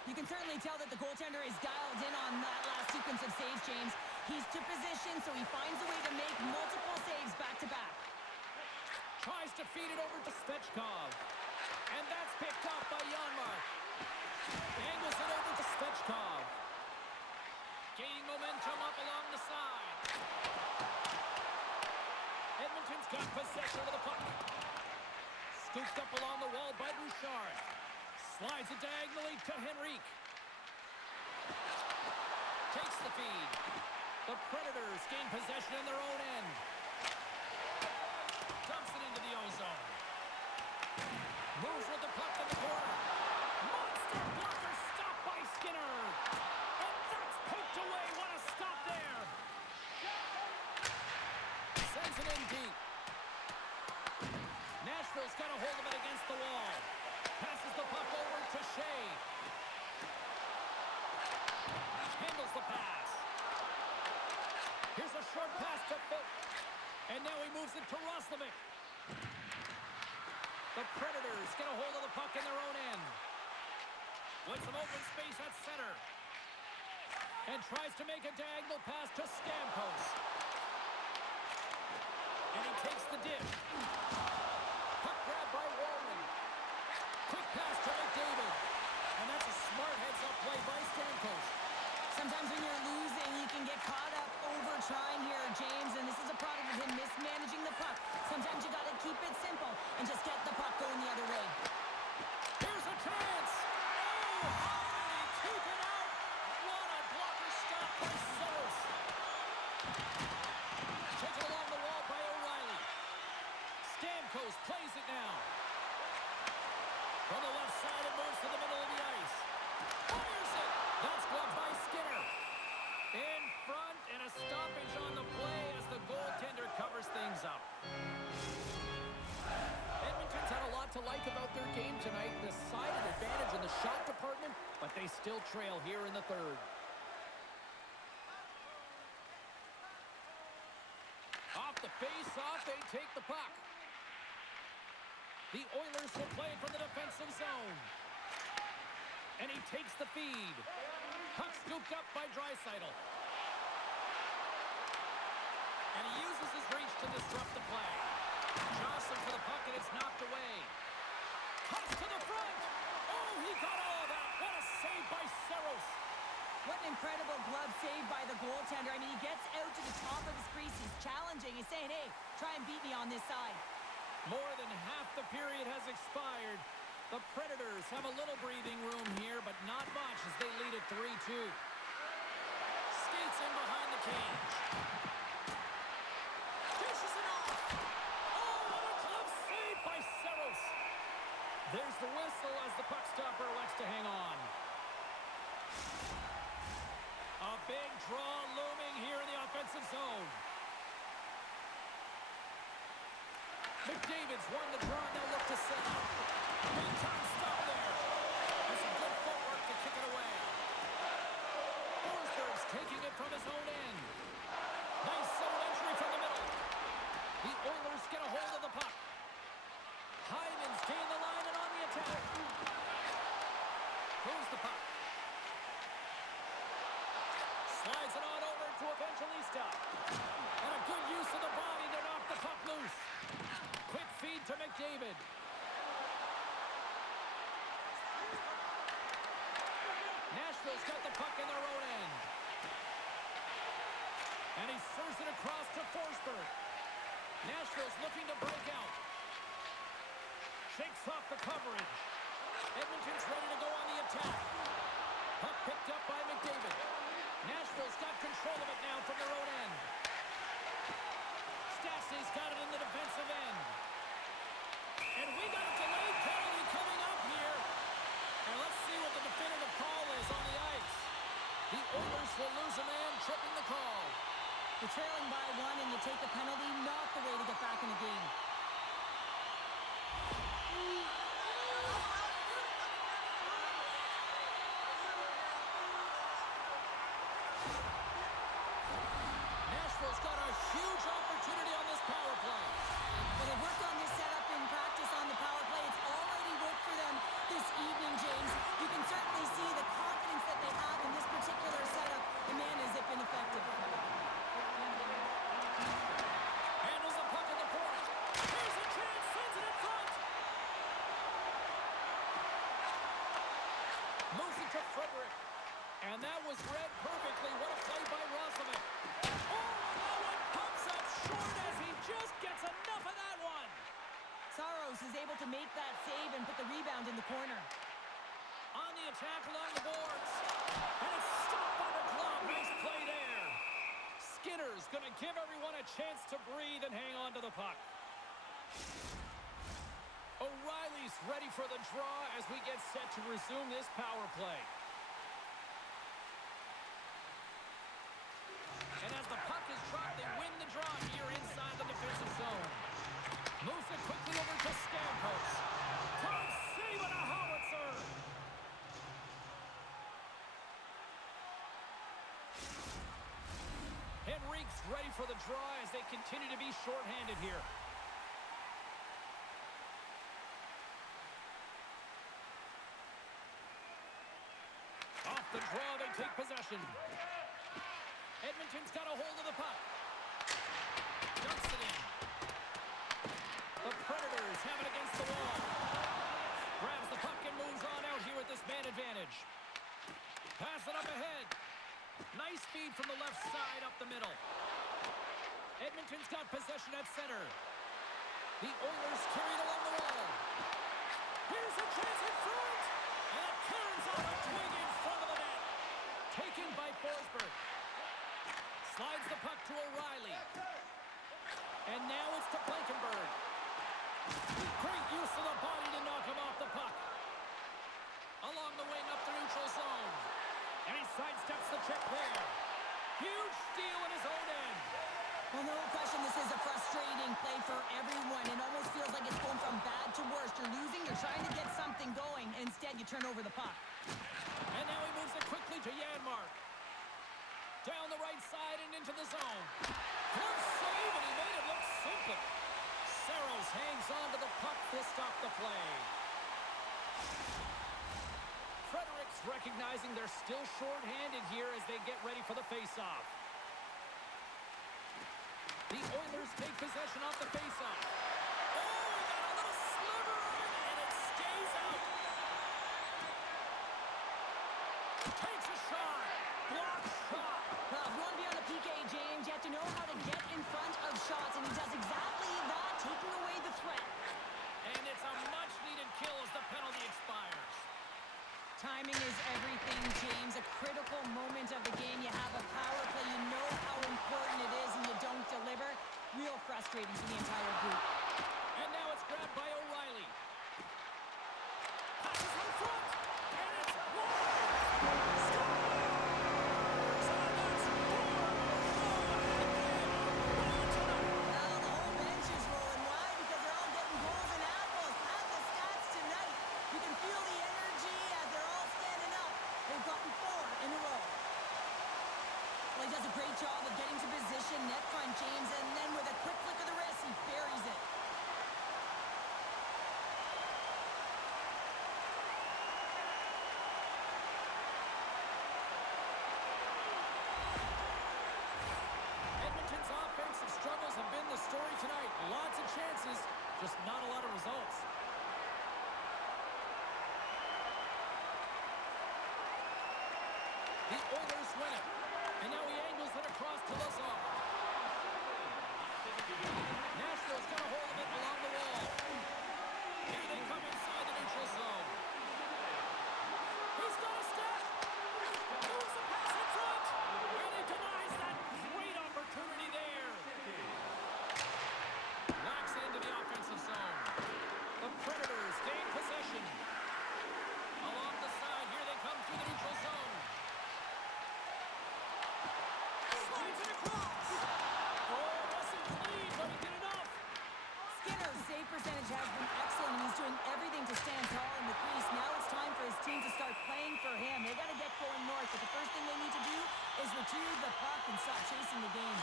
You can certainly tell that the goaltender is dialed in on that last sequence of saves, James. He's to position, so he finds a way to make multiple saves back-to-back. Tries to feed it over to Svechkov. And that's picked up by Janmark. Angles it over to Svechkov. Gaining momentum up along the side. Edmonton's got possession of the puck. Scooped up along the wall by Bouchard. Slides it diagonally to Henrique. Takes the feed. The Predators gain possession in their own end. Dumps it into the ozone. Moves with the puck in the corner. Monster blocker stop by Skinner. And that's poked away. What a stop there. Sends it in deep. Nashville's got a hold of it against the wall. Passes the puck over to Shea. Handles the pass. Here's a short pass to Foot. And now he moves it to Roslovic. The Predators get a hold of the puck in their own end. With some open space at center. And tries to make a diagonal pass to Stamkos. And he takes the dish. Puck grab by Walman. Quick pass to McDavid. And that's a smart heads-up play by Stamkos. Sometimes when you're losing, you can get caught up over trying here, James, and this is a product of him mismanaging the puck. Sometimes you got to keep it simple and just get the puck going the other way. Here's a chance. Oh, how did he keep it out? What a blocker stop by Soros. Taken along the wall by O'Reilly. Stamkos plays it now. From the left side, it moves to the middle of the ice. Fires it. That's gloved by Skinner. In front, and a stoppage on the play as the goaltender covers things up. Edmonton's had a lot to like about their game tonight. Decided advantage in the shot department, but they still trail here in the third. Off the face-off, they take the puck. The Oilers will play it from the defensive zone. And he takes the feed. Puck scooped up by Draisaitl. And he uses his reach to disrupt the play. Jostling for the puck, and it's knocked away. Cuts to the front. Oh, he got all of that. What a save by Saros. What an incredible glove save by the goaltender. I mean, he gets out to the top of his crease. He's challenging. He's saying, hey, try and beat me on this side. More than half the period has expired. The Predators have a little breathing room here, but not much as they lead at 3-2. Skates in behind the cage. Dishes it off. Oh, what a glove save by Saros. There's the whistle as the puck stopper elects to hang on. A big draw looming here in the offensive zone. McDavid's won the draw, now look to set up. Big time stop there. And some good footwork to kick it away. Forsberg's taking it from his own end. Nice zone entry from the middle. The Oilers get a hold of the puck. Hyman's gained the line and on the attack. it to McDavid. Nashville's got the puck in their own end. And he serves it across to Forsberg. Nashville's looking to break out. Shakes off the coverage. Edmonton's ready to go on the attack. Puck picked up by McDavid. Nashville's got control of it now from their own end. Stastny's got it in the defensive end. And we got a delayed penalty coming up here. And let's see what the definitive call is on the ice. The Oilers will lose a man, tripping the call. You're trailing by one and you take the penalty, not the way to get back in the game. Nashville's got a huge opportunity on this power play. Well, they worked on this setup in practice on the power play. It's already worked for them this evening, James. You can certainly see the confidence that they have in this particular setup. The man has been effective. Handles the puck at the point. Here's a chance, sends it in front. Moves it to Frederick. And that was read perfectly. What a play by Roslovic. Oh, that one pumps up short as he just gets enough of that one. Saros is able to make that save and put the rebound in the corner. On the attack along the boards. And it's stopped by the glove. Nice play there. Skinner's going to give everyone a chance to breathe and hang on to the puck. O'Reilly's ready for the draw as we get set to resume this power play. And as the puck is dropped, they win the draw here inside the defensive zone. Moves it quickly over to Stamkos. Tom save and a howitzer. Henrique's ready for the draw as they continue to be shorthanded here. Off the draw, they take possession. Edmonton's got a hold of the puck. Dunks it in. The Predators have it against the wall. Grabs the puck and moves on out here with this man advantage. Pass it up ahead. Nice feed from the left side up the middle. Edmonton's got possession at center. The Oilers carried along the wall. Here's a chance in front. And it turns off a twig in front of the net. Taken by Forsberg. Slides the puck to O'Reilly. And now it's to Blankenberg. Great use of the body to knock him off the puck. Along the wing up the neutral zone. And he sidesteps the check there. Huge steal in his own end. Well, no question this is a frustrating play for everyone. It almost feels like it's going from bad to worse. You're losing, you're trying to get something going. Instead, you turn over the puck. And now he moves it quickly to Janmark. Down the right side and into the zone. Glove save, and he made it look simple. Saros hangs on to the puck to stop the play. Fredericks recognizing they're still short-handed here as they get ready for the face-off. The Oilers take possession off the face-off. Oh, he got a little sliver of it, and it stays out. Takes a shot. Block shot. Well, if you want to be on the PK, James, you have to know how to get in front of shots, and he does exactly that, taking away the threat. And it's a much-needed kill as the penalty expires. Timing is everything, James. A critical moment of the game. You have a power play. You know how important it is, and you don't deliver. Real frustrating for the entire group. And now it's grabbed by O'Reilly. Passes in front, and it's blocked. Scores! And that's Well, the whole bench is rolling. Why? Because they're all getting goals and apples. Add the stats tonight. You can feel the energy as they're all standing up. They've gotten 4 in a row. Well, he does a great job of getting to position, net front, James, and then with a quick flick of the wrist, he buries it. Edmonton's offensive struggles have been the story tonight. Lots of chances, just not a lot retrieve the puck and stop chasing the game.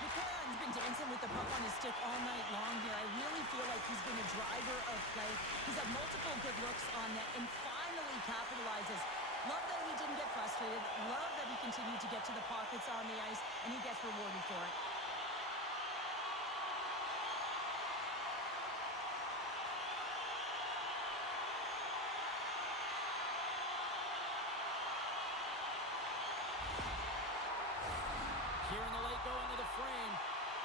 McCarron's been dancing with the puck on his stick all night long here. I really feel like he's been a driver of play. He's had multiple good looks on net and finally capitalizes. Love that he didn't get frustrated. Love that he continued to get to the pockets on the ice, and he gets rewarded for it. Here in the late going of the frame,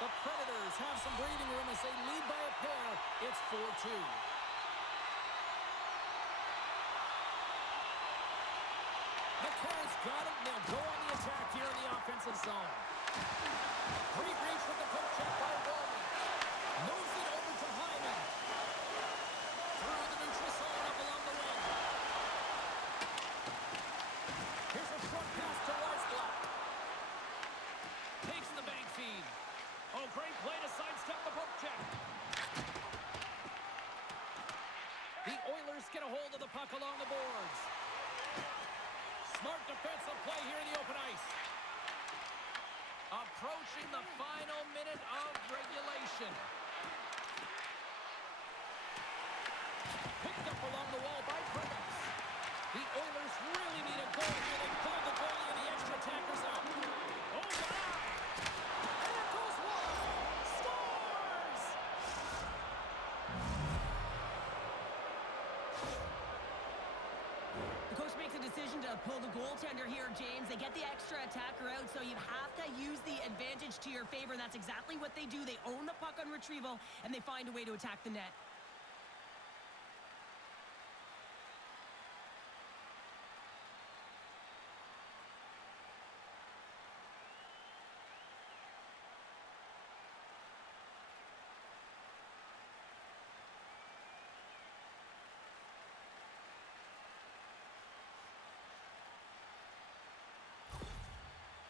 the Predators have some breathing room as they lead by a pair. It's 4-2. McCarron's got it, and they'll go on the attack here in the offensive zone. Great reach with the poke check by Wallman. Moves it over to Hyman. Through the neutral zone up along the wing. Here's a short pass to Larsblatt. Takes the bank feed. Oh, great play to sidestep the poke check. The Oilers get a hold of the puck along the boards. Smart defensive play here in the open ice. Approaching the final minute of regulation. Picked up along the wall by Predators. The Oilers really need a goal here. They pull the goalie and the extra attackers out. Oh, my! And it goes wide! Scores! The coach makes a decision to pull the goaltender here, James. They get the extra attacker out, so you have to use the advantage to your favor. That's exactly what they do. They own the puck on retrieval, and they find a way to attack the net.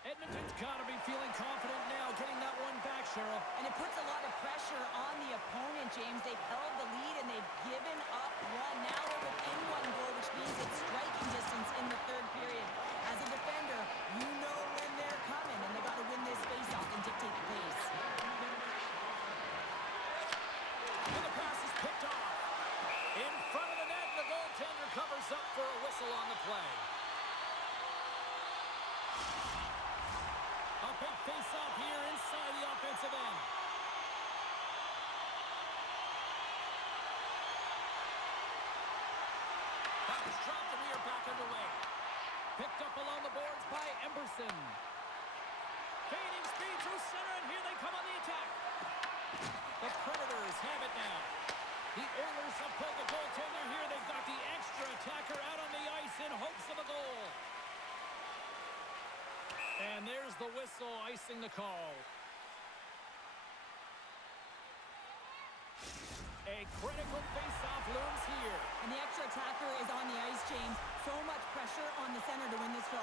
Edmonton's got to be feeling confident now, getting that one back, Cheryl. And it puts a lot of pressure on the opponent, James. They've held the lead, and they've given up one. Now they're within one goal, which means it's striking distance in the third period. As a defender, you know when they're coming, and they got to win this faceoff and dictate the pace. And the pass is picked off. In front of the net, the goaltender covers up for a whistle on the play. A big face-off here inside the offensive end. That was dropped, and we are back underway. Picked up along the boards by Emberson. Gaining speed through center, and here they come on the attack. The Predators have it now. The Oilers have pulled the goaltender here. They've got the extra attacker out on the ice in hopes of a goal. And there's the whistle, icing the call. A critical face-off looms here. And the extra attacker is on the ice, James. So much pressure on the center to win this draw.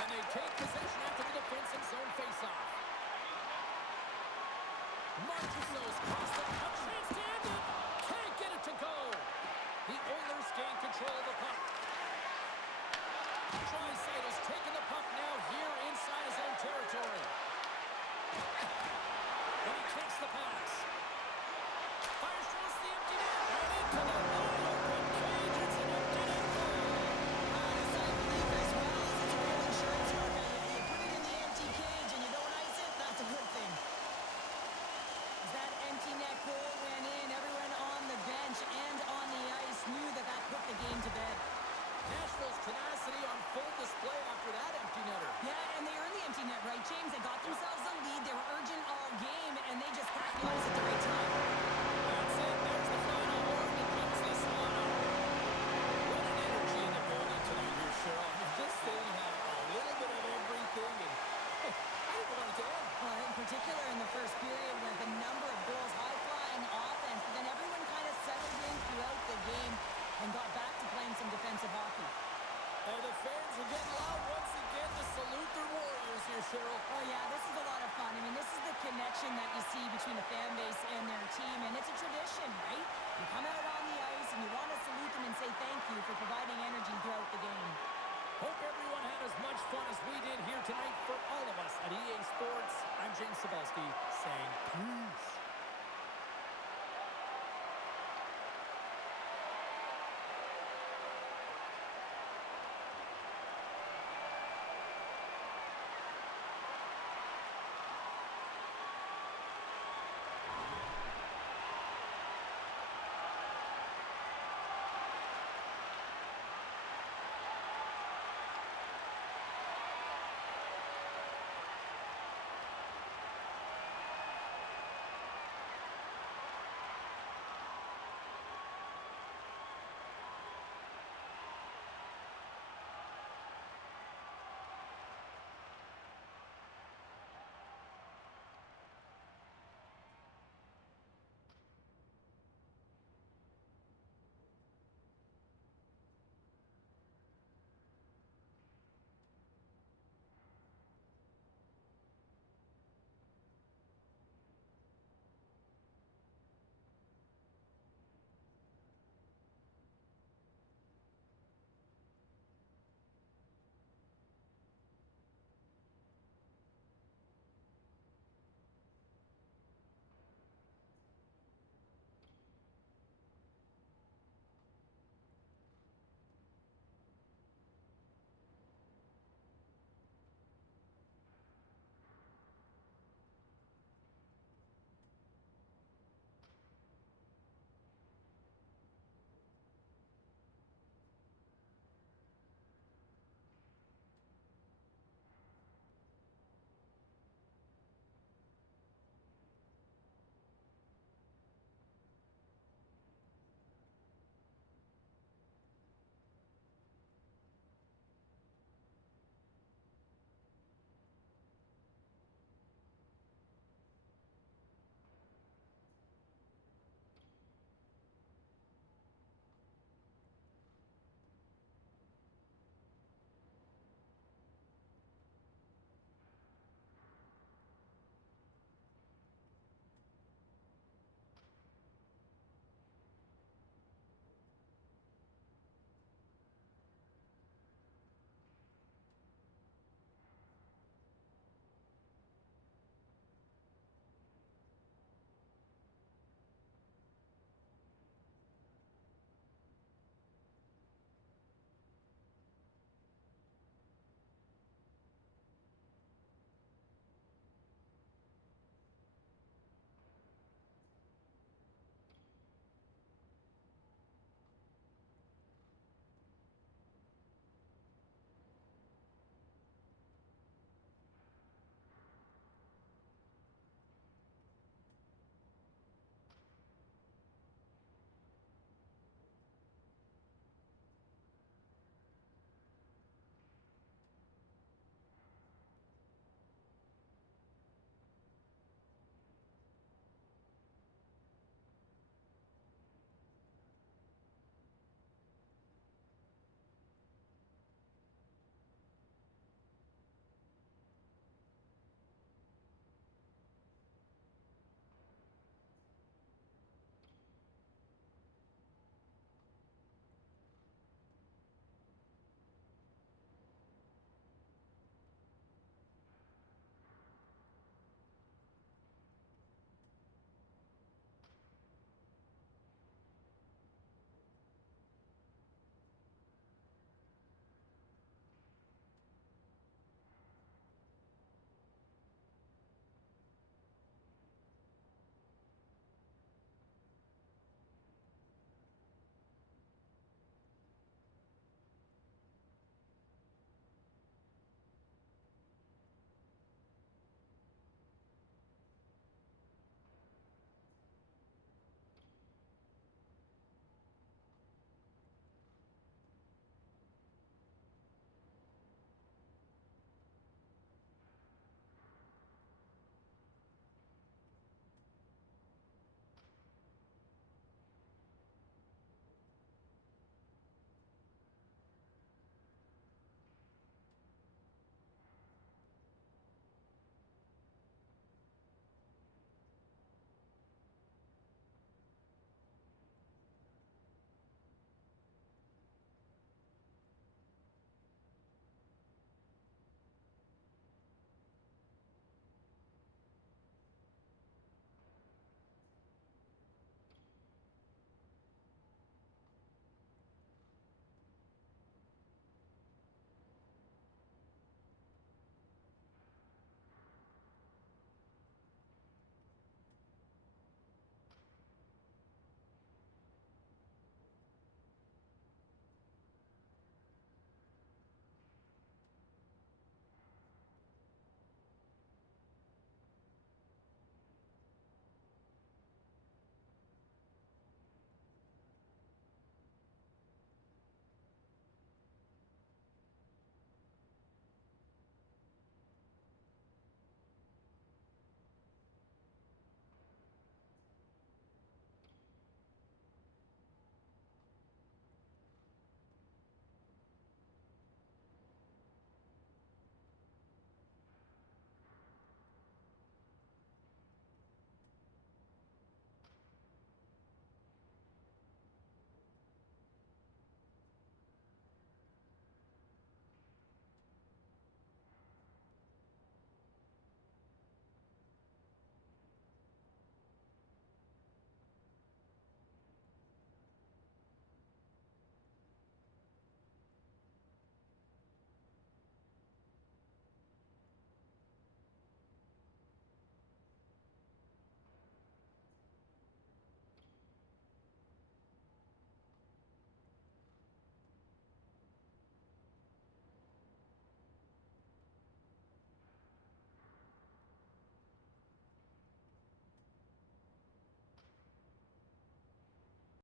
And they take possession after the defensive zone face-off. Marchessault's crossed it. A chance to end it. Can't get it to go. The Oilers gain control of the puck. Draisaitl's taking the puck now here inside his own territory. And he takes the pass. Fires towards the empty net. And into the wide open cage. It's an empty net goal. I believe as well as it's a real insurance market. You put it in the empty cage and you don't ice it, that's a good thing. As that empty net goal went in, everyone on the bench and on the ice knew that that put the game to bed. Nashville's tenacity on full display after that empty netter. Yeah, and they earned the empty net, right, James? They got themselves a lead. They were urgent all game, and they just capitalized at the right time. That's it. There's the final horn. It comes this one up. What an energy in the building tonight here, Cheryl. I mean, this thing had a little bit of everything, and I didn't want it to end. Well, in particular in the first period with a number of goals, high-flying offense, but then everyone kind of settled in throughout the game and got back to playing some defensive hockey. And the fans are getting loud once again to salute their Warriors here, Cheryl. Oh, yeah, this is a lot of fun. I mean, this is the connection that you see between the fan base and their team, and it's a tradition, right? You come out on the ice and you want to salute them and and say thank you for providing energy during